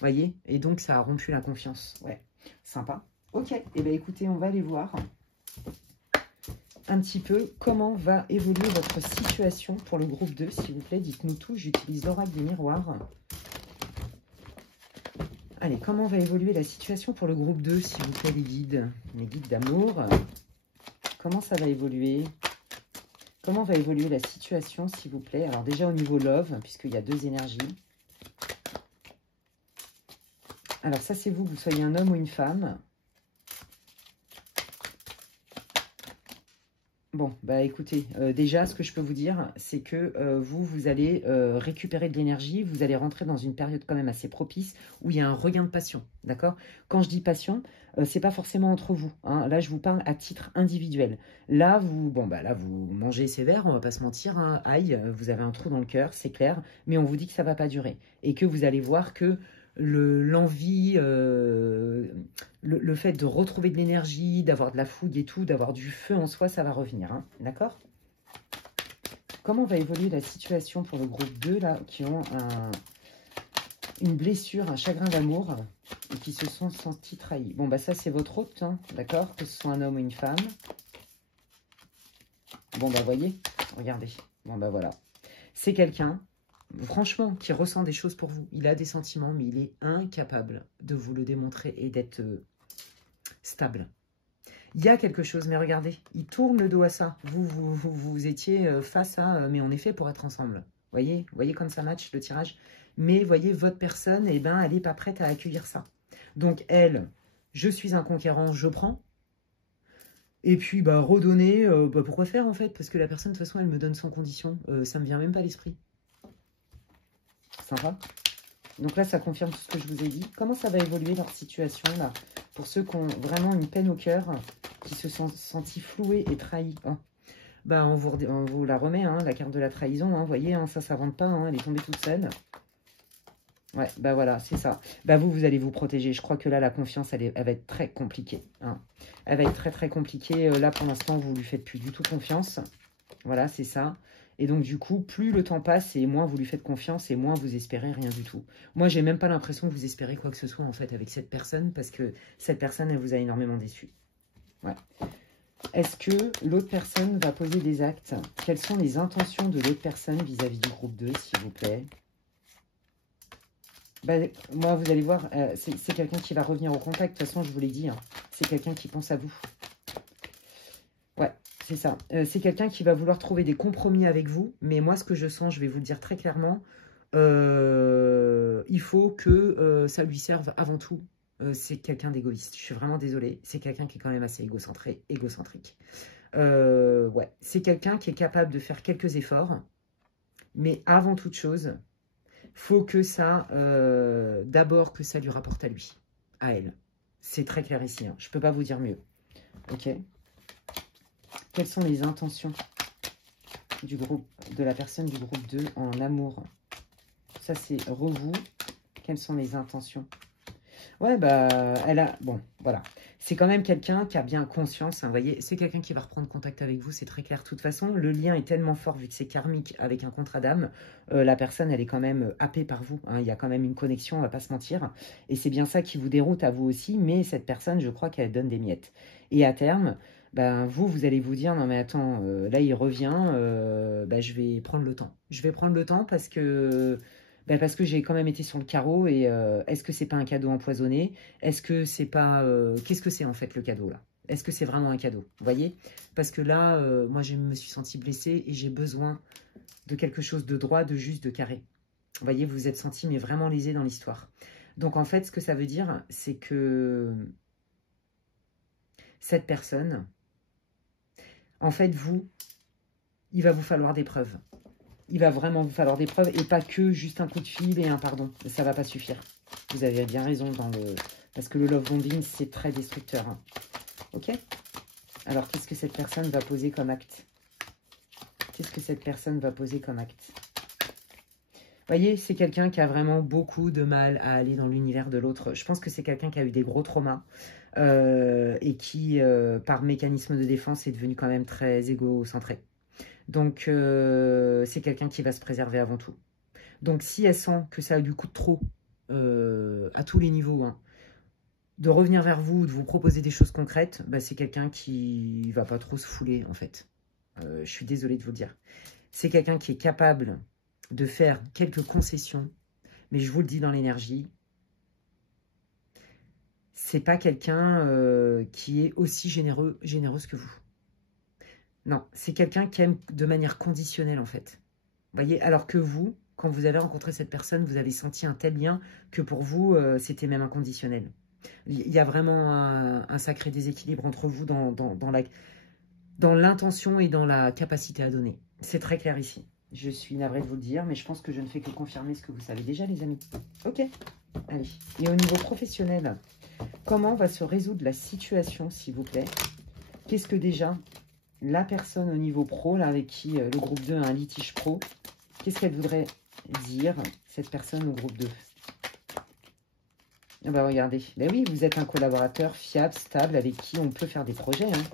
Voyez? Et donc, ça a rompu la confiance. Ouais, sympa. Ok, et eh bien écoutez, on va aller voir un petit peu comment va évoluer votre situation pour le groupe 2, s'il vous plaît. Dites-nous tout, j'utilise l'oracle des miroirs. Allez, comment va évoluer la situation pour le groupe 2, s'il vous plaît, les guides d'amour? Comment ça va évoluer? Comment va évoluer la situation, s'il vous plaît? Alors déjà au niveau love, puisqu'il y a deux énergies. Alors ça, c'est vous, que vous soyez un homme ou une femme. Bon, bah écoutez, déjà, ce que je peux vous dire, c'est que vous allez récupérer de l'énergie, vous allez rentrer dans une période quand même assez propice où il y a un regain de passion, d'accord? Quand je dis passion, c'est pas forcément entre vous, hein. Là, je vous parle à titre individuel. Là, là, vous mangez sévère, on va pas se mentir, hein. Aïe, vous avez un trou dans le cœur, c'est clair, mais on vous dit que ça va pas durer et que vous allez voir que l'envie, le fait de retrouver de l'énergie, d'avoir de la fougue et tout, d'avoir du feu en soi, ça va revenir, hein, d'accord? Comment va évoluer la situation pour le groupe 2, là, qui ont une blessure, un chagrin d'amour, et qui se sont sentis trahis? Bon, bah ça, c'est votre hôte, hein, d'accord? Que ce soit un homme ou une femme. Bon, bah voyez, regardez. Bon, bah voilà. C'est quelqu'un, franchement, qui ressent des choses pour vous. Il a des sentiments, mais il est incapable de vous le démontrer et d'être stable. Il y a quelque chose, mais regardez, il tourne le dos à ça. Vous étiez face à, mais on est fait pour être ensemble. Voyez comme ça match le tirage. Mais voyez, votre personne, eh ben, elle n'est pas prête à accueillir ça. Donc elle, je suis un conquérant, je prends. Et puis, bah, redonner, pourquoi faire en fait? Parce que la personne, de toute façon, elle me donne sans condition. Ça ne me vient même pas à l'esprit. Sympa. Donc là, ça confirme tout ce que je vous ai dit. Comment ça va évoluer leur situation là? Pour ceux qui ont vraiment une peine au cœur, qui se sont sentis floués et trahis. Oh. Bah, on vous la remet, hein, la carte de la trahison. Hein, vous voyez, hein, ça ne s'invente pas, hein, elle est tombée toute seule. Ouais, bah voilà, c'est ça. Bah vous allez vous protéger. Je crois que là, la confiance, elle va être très compliquée. Hein. Elle va être très, très compliquée. Là, pour l'instant, vous ne lui faites plus du tout confiance. Voilà, c'est ça. Et donc, du coup, plus le temps passe et moins vous lui faites confiance et moins vous espérez rien du tout. Moi, j'ai même pas l'impression que vous espérez quoi que ce soit, en fait, avec cette personne, parce que cette personne, elle vous a énormément déçu. Ouais. Est-ce que l'autre personne va poser des actes? Quelles sont les intentions de l'autre personne vis-à-vis du groupe 2, s'il vous plaît? Bah, moi, vous allez voir, c'est quelqu'un qui va revenir au contact. De toute façon, je vous l'ai dit, hein, c'est quelqu'un qui pense à vous. Ouais, c'est ça. C'est quelqu'un qui va vouloir trouver des compromis avec vous. Mais moi, ce que je sens, je vais vous le dire très clairement, il faut que ça lui serve avant tout. C'est quelqu'un d'égoïste. Je suis vraiment désolée. C'est quelqu'un qui est quand même assez égocentrique. Ouais, c'est quelqu'un qui est capable de faire quelques efforts. Mais avant toute chose, faut que ça, d'abord que ça lui rapporte à lui, à elle. C'est très clair ici, hein. Je ne peux pas vous dire mieux. Ok. Quelles sont les intentions du groupe, de la personne du groupe 2 en amour? Ça, c'est vous. Quelles sont les intentions? Ouais, bah, elle a... Bon, voilà. C'est quand même quelqu'un qui a bien conscience, hein, vous voyez. C'est quelqu'un qui va reprendre contact avec vous, c'est très clair. De toute façon, le lien est tellement fort, vu que c'est karmique avec un contrat d'âme. La personne, elle est quand même happée par vous, hein. Il y a quand même une connexion, on va pas se mentir. Et c'est bien ça qui vous déroute à vous aussi. Mais cette personne, je crois qu'elle donne des miettes. Et à terme, ben, vous allez vous dire, non mais attends, là, il revient, ben, je vais prendre le temps. Je vais prendre le temps parce que j'ai quand même été sur le carreau et est-ce que c'est pas un cadeau empoisonné? Est-ce que c'est pas... qu'est-ce que c'est en fait le cadeau là? Est-ce que c'est vraiment un cadeau? Vous voyez? Parce que là, moi je me suis sentie blessée et j'ai besoin de quelque chose de droit, de juste, de carré. Vous voyez, vous vous êtes senti mais vraiment lésé dans l'histoire. Donc en fait, ce que ça veut dire, c'est que cette personne, en fait, il va vous falloir des preuves. Il va vraiment vous falloir des preuves et pas que juste un coup de fil et un pardon. Ça va pas suffire. Vous avez bien raison parce que le love bombing, c'est très destructeur. Hein. Ok? Alors, qu'est-ce que cette personne va poser comme acte? Qu'est-ce que cette personne va poser comme acte? Vous voyez, c'est quelqu'un qui a vraiment beaucoup de mal à aller dans l'univers de l'autre. Je pense que c'est quelqu'un qui a eu des gros traumas et qui, par mécanisme de défense, est devenu quand même très égocentré. Donc, c'est quelqu'un qui va se préserver avant tout. Donc, si elle sent que ça lui coûte trop, à tous les niveaux, hein, de revenir vers vous, de vous proposer des choses concrètes, bah, c'est quelqu'un qui va pas trop se fouler, en fait. Je suis désolée de vous le dire. C'est quelqu'un qui est capable de faire quelques concessions, mais je vous le dis dans l'énergie, c'est pas quelqu'un qui est aussi généreuse que vous. Non, c'est quelqu'un qui aime de manière conditionnelle, en fait. Vous voyez, alors que vous, quand vous avez rencontré cette personne, vous avez senti un tel lien que pour vous, c'était même inconditionnel. Il y a vraiment un sacré déséquilibre entre vous dans l'intention et dans la capacité à donner. C'est très clair ici. Je suis navrée de vous le dire, mais je pense que je ne fais que confirmer ce que vous savez déjà, les amis. Ok, allez. Et au niveau professionnel, comment va se résoudre la situation, s'il vous plaît? Qu'est-ce que déjà la personne au niveau pro, là, avec qui le groupe 2 a un litige pro, qu'est-ce qu'elle voudrait dire, cette personne au groupe 2? Ah bah regardez, ben oui, vous êtes un collaborateur fiable, stable, avec qui on peut faire des projets, hein.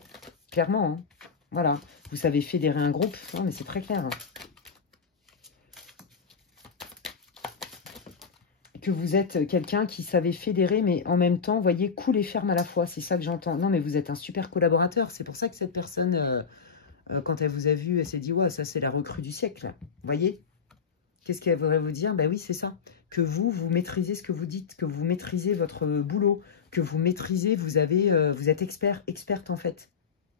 Clairement. Hein. Voilà, vous savez fédérer un groupe, non mais c'est très clair. Hein. Que vous êtes quelqu'un qui savait fédérer, mais en même temps, voyez, cool et ferme à la fois, c'est ça que j'entends. Non mais vous êtes un super collaborateur, c'est pour ça que cette personne, quand elle vous a vu, elle s'est dit, ouais, ça c'est la recrue du siècle, voyez. Qu'est-ce qu'elle voudrait vous dire? Ben oui, c'est ça. Que vous maîtrisez ce que vous dites, que vous maîtrisez votre boulot, que vous maîtrisez, vous êtes experte en fait.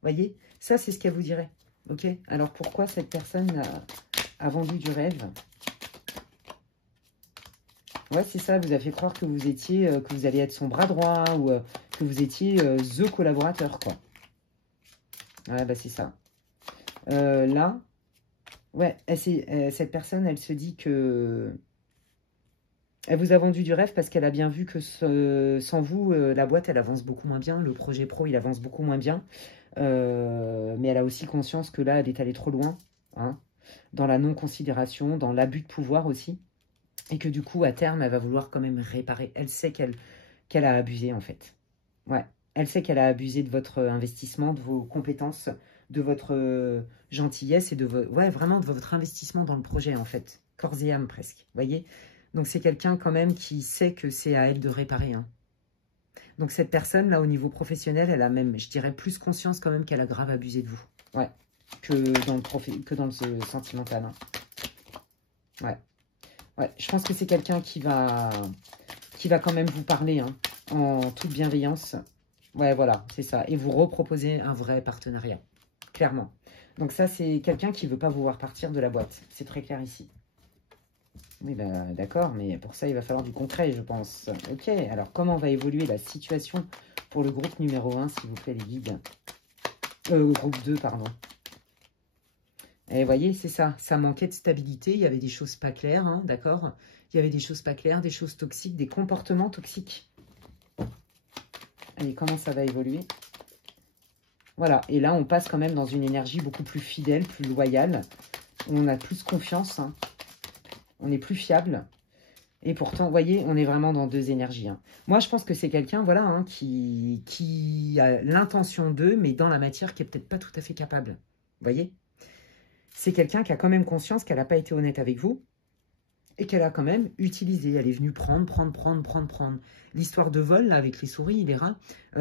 Voyez? Ça, c'est ce qu'elle vous dirait. Ok? Alors, pourquoi cette personne a vendu du rêve? Ouais, c'est ça. Vous a fait croire que vous étiez, que vous alliez être son bras droit ou que vous étiez the collaborateur, quoi. Ouais, bah c'est ça. Là, ouais, cette personne, elle se dit que... Elle vous a vendu du rêve parce qu'elle a bien vu que sans vous, la boîte, elle avance beaucoup moins bien. Le projet pro, il avance beaucoup moins bien. Mais elle a aussi conscience que là, elle est allée trop loin. Hein, dans la non-considération, dans l'abus de pouvoir aussi. Et que du coup, à terme, elle va vouloir quand même réparer. Elle sait qu'elle a abusé, en fait. Ouais, elle sait qu'elle a abusé de votre investissement, de vos compétences, de votre gentillesse et ouais, vraiment de votre investissement dans le projet, en fait. Corps et âme, presque. Vous voyez? Donc, c'est quelqu'un quand même qui sait que c'est à elle de réparer. Hein. Donc, cette personne, là, au niveau professionnel, elle a même, je dirais, plus conscience quand même qu'elle a grave abusé de vous. Ouais. Que dans le sentimental. Hein. Ouais. Ouais. Je pense que c'est quelqu'un qui va quand même vous parler hein, en toute bienveillance. Ouais, voilà, c'est ça. Et vous reproposer un vrai partenariat. Clairement. Donc, ça, c'est quelqu'un qui ne veut pas vous voir partir de la boîte. C'est très clair ici. Oui, bah, d'accord, mais pour ça, il va falloir du concret, je pense. Ok, alors comment va évoluer la situation pour le groupe numéro 1, s'il vous plaît, les guides? Groupe 2, pardon. Et vous voyez, c'est ça. Ça manquait de stabilité. Il y avait des choses pas claires, hein, d'accord? Il y avait des choses pas claires, des choses toxiques, des comportements toxiques. Allez, comment ça va évoluer? Voilà, et là, on passe quand même dans une énergie beaucoup plus fidèle, plus loyale. Où on a plus confiance, hein. On est plus fiable. Et pourtant, vous voyez, on est vraiment dans deux énergies. Hein. Moi, je pense que c'est quelqu'un, voilà, hein, qui a l'intention d'eux, mais dans la matière qui est peut-être pas tout à fait capable. Vous voyez? C'est quelqu'un qui a quand même conscience qu'elle n'a pas été honnête avec vous et qu'elle a quand même utilisé. Elle est venue prendre. L'histoire de vol, là, avec les souris, les rats,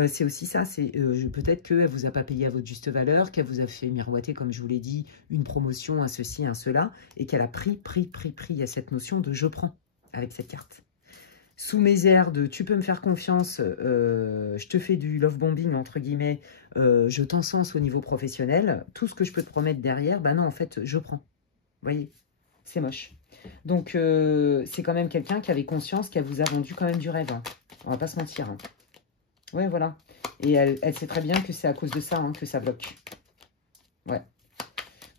c'est aussi ça. C'est peut-être qu'elle ne vous a pas payé à votre juste valeur, qu'elle vous a fait miroiter, comme je vous l'ai dit, une promotion, un ceci, un cela, et qu'elle a pris. Il y a cette notion de « je prends » avec cette carte. Sous mes airs de « tu peux me faire confiance, je te fais du love bombing » entre guillemets, je t'encense au niveau professionnel, tout ce que je peux te promettre derrière, bah non, en fait, je prends. Vous voyez, c'est moche. Donc, c'est quand même quelqu'un qui avait conscience qu'elle vous a vendu quand même du rêve. Hein. On va pas se mentir. Hein. Ouais, voilà. Et elle sait très bien que c'est à cause de ça hein, que ça bloque. Ouais.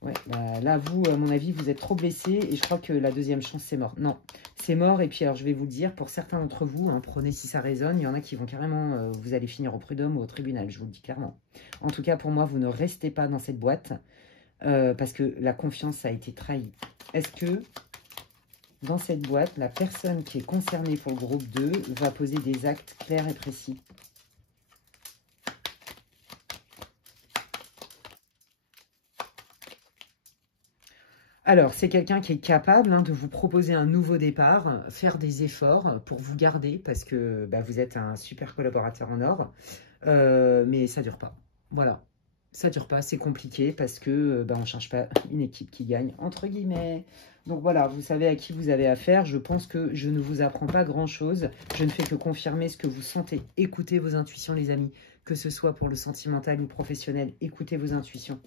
Ouais, bah, là, vous, à mon avis, vous êtes trop blessé et je crois que la deuxième chance, c'est mort. Non, c'est mort. Et puis, alors, je vais vous le dire, pour certains d'entre vous, hein, prenez si ça résonne, il y en a qui vont carrément, vous allez finir au prud'homme ou au tribunal, je vous le dis clairement. En tout cas, pour moi, vous ne restez pas dans cette boîte parce que la confiance a été trahie. Est-ce que, dans cette boîte, la personne qui est concernée pour le groupe 2 va poser des actes clairs et précis ? Alors, c'est quelqu'un qui est capable hein, de vous proposer un nouveau départ, faire des efforts pour vous garder, parce que bah, vous êtes un super collaborateur en or, mais ça ne dure pas. Voilà, ça ne dure pas, c'est compliqué, parce que bah, on ne cherche pas une équipe qui gagne, entre guillemets. Donc voilà, vous savez à qui vous avez affaire. Je pense que je ne vous apprends pas grand-chose. Je ne fais que confirmer ce que vous sentez. Écoutez vos intuitions, les amis, que ce soit pour le sentimental ou professionnel. Écoutez vos intuitions.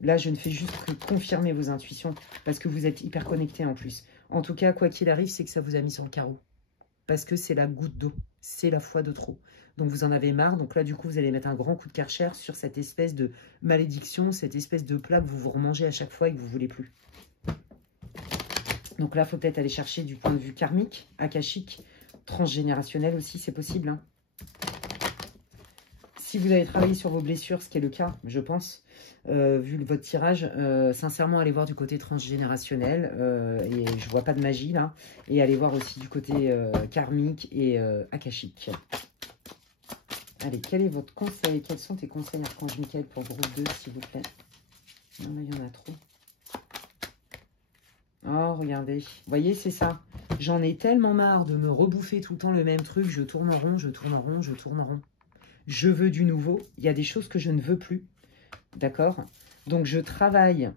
Là, je ne fais juste que confirmer vos intuitions parce que vous êtes hyper connectés en plus. En tout cas, quoi qu'il arrive, c'est que ça vous a mis sur le carreau. Parce que c'est la goutte d'eau. C'est la fois de trop. Donc, vous en avez marre. Donc là, du coup, vous allez mettre un grand coup de Karcher sur cette espèce de malédiction, cette espèce de plat que vous vous remangez à chaque fois et que vous ne voulez plus. Donc là, il faut peut-être aller chercher du point de vue karmique, akashique, transgénérationnel aussi, c'est possible. Hein. Si vous avez travaillé sur vos blessures, ce qui est le cas, je pense, vu votre tirage, sincèrement, allez voir du côté transgénérationnel, et je vois pas de magie là, et allez voir aussi du côté karmique et akashique. Allez, quel est votre conseil? Quels sont tes conseils, Archange Michael, pour le groupe 2, s'il vous plaît? Non, mais il y en a trop. Oh, regardez. Vous voyez, c'est ça. J'en ai tellement marre de me rebouffer tout le temps le même truc. Je tourne en rond, je tourne en rond, je tourne en rond. Je veux du nouveau. Il y a des choses que je ne veux plus. D'accord? Donc, je travaille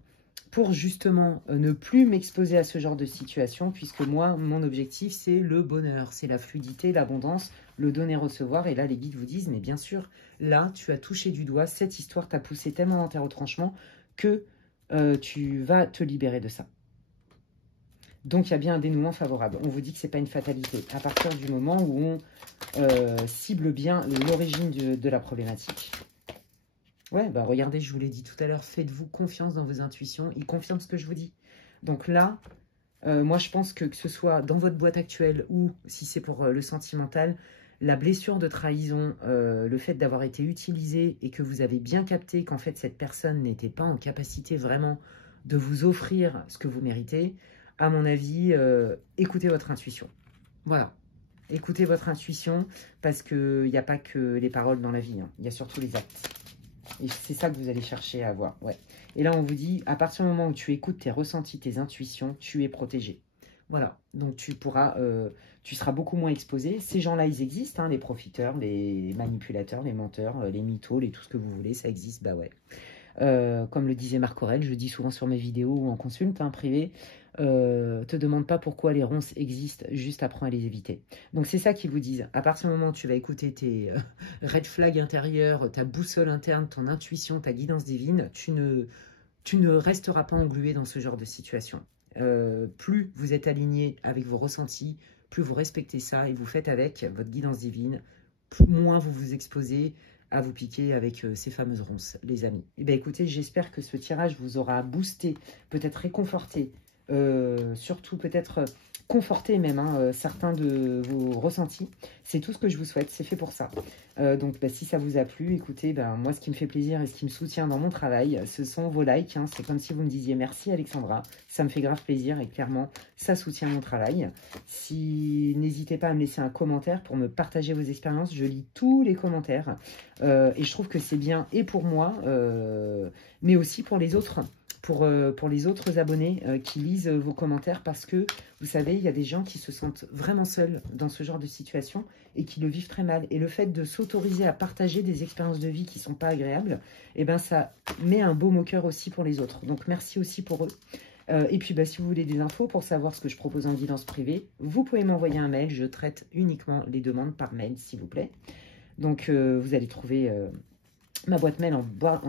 pour justement ne plus m'exposer à ce genre de situation, puisque moi, mon objectif, c'est le bonheur, c'est la fluidité, l'abondance, le donner-recevoir. Et là, les guides vous disent, mais bien sûr, là, tu as touché du doigt, cette histoire t'a poussé tellement dans tes retranchements que tu vas te libérer de ça. Donc, il y a bien un dénouement favorable. On vous dit que ce n'est pas une fatalité. À partir du moment où on cible bien l'origine de la problématique. Ouais, bah regardez, je vous l'ai dit tout à l'heure, faites-vous confiance dans vos intuitions. Ils confirment ce que je vous dis. Donc là, moi, je pense que ce soit dans votre boîte actuelle ou si c'est pour le sentimental, la blessure de trahison, le fait d'avoir été utilisé et que vous avez bien capté qu'en fait, cette personne n'était pas en capacité vraiment de vous offrir ce que vous méritez, à mon avis, écoutez votre intuition. Voilà. Écoutez votre intuition parce qu'il n'y a pas que les paroles dans la vie. Hein. Il y a surtout les actes. Et c'est ça que vous allez chercher à avoir. Ouais. Et là, on vous dit, à partir du moment où tu écoutes tes ressentis, tes intuitions, tu es protégé. Voilà. Donc, tu pourras, tu seras beaucoup moins exposé. Ces gens-là, ils existent. Hein, les profiteurs, les manipulateurs, les menteurs, les mythos, tout ce que vous voulez, ça existe. Bah ouais. Comme le disait Marc Aurèle, je le dis souvent sur mes vidéos ou en consulte privé, te demande pas pourquoi les ronces existent, juste apprends à les éviter. Donc c'est ça qu'ils vous disent. À partir du moment où tu vas écouter tes red flags intérieurs, ta boussole interne, ton intuition, ta guidance divine, tu ne resteras pas englué dans ce genre de situation. Plus vous êtes aligné avec vos ressentis, plus vous respectez ça et vous faites avec votre guidance divine, moins vous vous exposez à vous piquer avec ces fameuses ronces, les amis. Eh bien, écoutez, j'espère que ce tirage vous aura boosté, peut-être réconforté, surtout peut-être conforter même certains de vos ressentis. C'est tout ce que je vous souhaite, c'est fait pour ça. Donc bah, si ça vous a plu, écoutez, moi ce qui me fait plaisir et ce qui me soutient dans mon travail, ce sont vos likes. Hein. C'est comme si vous me disiez merci Alexandra, ça me fait grave plaisir et clairement ça soutient mon travail. Si n'hésitez pas à me laisser un commentaire pour me partager vos expériences, je lis tous les commentaires et je trouve que c'est bien et pour moi, mais aussi pour les autres. Pour les autres abonnés qui lisent vos commentaires parce que, vous savez, il y a des gens qui se sentent vraiment seuls dans ce genre de situation et qui le vivent très mal. Et le fait de s'autoriser à partager des expériences de vie qui ne sont pas agréables, eh ben, ça met un baume au cœur aussi pour les autres. Donc, merci aussi pour eux. Et puis, si vous voulez des infos pour savoir ce que je propose en guidance privée, vous pouvez m'envoyer un mail. Je traite uniquement les demandes par mail, s'il vous plaît. Donc, vous allez trouver... ma boîte mail en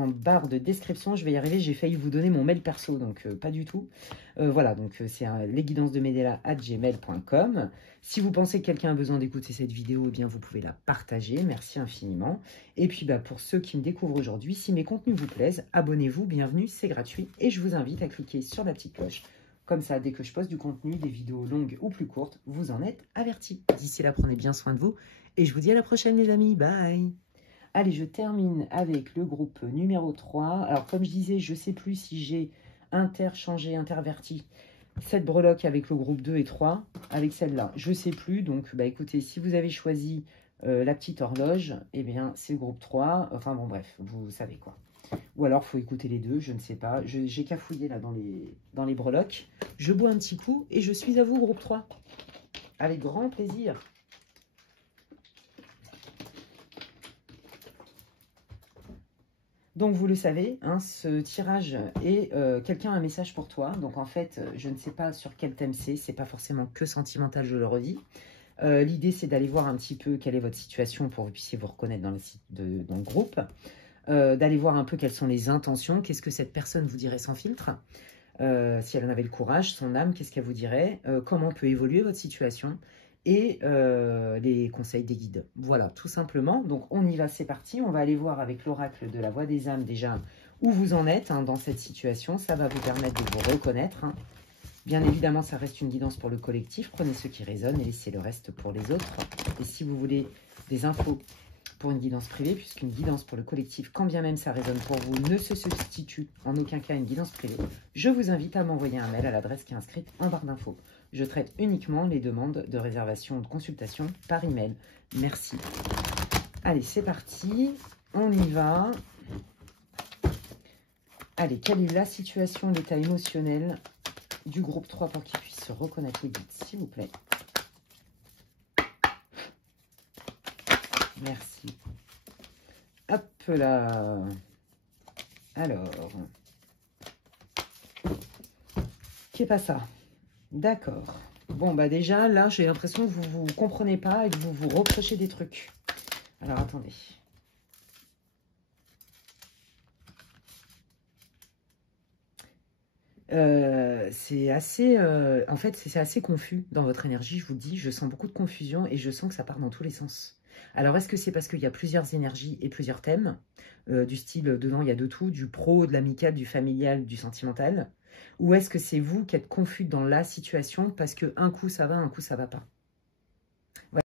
barre de description, je vais y arriver, j'ai failli vous donner mon mail perso, donc pas du tout. Voilà, donc c'est lesguidancesdemedela@gmail.com. Si vous pensez que quelqu'un a besoin d'écouter cette vidéo, eh bien vous pouvez la partager, merci infiniment. Et puis pour ceux qui me découvrent aujourd'hui, si mes contenus vous plaisent, abonnez-vous, bienvenue, c'est gratuit. Et je vous invite à cliquer sur la petite cloche. Comme ça, dès que je poste du contenu, des vidéos longues ou plus courtes, vous en êtes avertis. D'ici là, prenez bien soin de vous. Et je vous dis à la prochaine les amis, bye. Allez, je termine avec le groupe numéro 3. Alors, comme je disais, je ne sais plus si j'ai interverti cette breloque avec le groupe 2 et 3, avec celle-là. Je ne sais plus. Donc, écoutez, si vous avez choisi la petite horloge, eh bien, c'est le groupe 3. Enfin, bon, bref, vous savez quoi. Ou alors, il faut écouter les deux, je ne sais pas. J'ai cafouillé là dans les breloques. Je bois un petit coup et je suis à vous, groupe 3. Avec grand plaisir. Donc, vous le savez, hein, ce tirage est quelqu'un a un message pour toi. Donc, en fait, je ne sais pas sur quel thème c'est pas forcément que sentimental, je le redis. L'idée, c'est d'aller voir un petit peu quelle est votre situation pour que vous puissiez vous reconnaître dans le groupe. D'aller voir un peu quelles sont les intentions. Qu'est-ce que cette personne vous dirait sans filtre si elle en avait le courage, son âme, qu'est-ce qu'elle vous dirait comment peut évoluer votre situation et les conseils des guides. Voilà, tout simplement. Donc, on y va, c'est parti. On va aller voir avec l'oracle de la voix des âmes déjà où vous en êtes dans cette situation. Ça va vous permettre de vous reconnaître. Bien évidemment, ça reste une guidance pour le collectif. Prenez ce qui résonne et laissez le reste pour les autres. Et si vous voulez des infos pour une guidance privée, puisqu'une guidance pour le collectif, quand bien même ça résonne pour vous, ne se substitue en aucun cas à une guidance privée, je vous invite à m'envoyer un mail à l'adresse qui est inscrite en barre d'infos. Je traite uniquement les demandes de réservation ou de consultation par email. Merci. Allez, c'est parti. On y va. Allez, quelle est la situation, l'état émotionnel du groupe 3 pour qu'il puisse se reconnaître les guides, s'il vous plaît. Merci. Hop là. Alors. Qui est pas ça? D'accord. Bon, déjà, là, j'ai l'impression que vous ne comprenez pas et que vous vous reprochez des trucs. Alors, attendez. C'est assez... en fait, c'est assez confus dans votre énergie, je vous le dis. Je sens beaucoup de confusion et je sens que ça part dans tous les sens. Alors, est-ce que c'est parce qu'il y a plusieurs énergies et plusieurs thèmes du style, dedans, il y a de tout, du pro, de l'amical, du familial, du sentimental? Ou est-ce que c'est vous qui êtes confus dans la situation parce que un coup ça va, un coup ça va pas?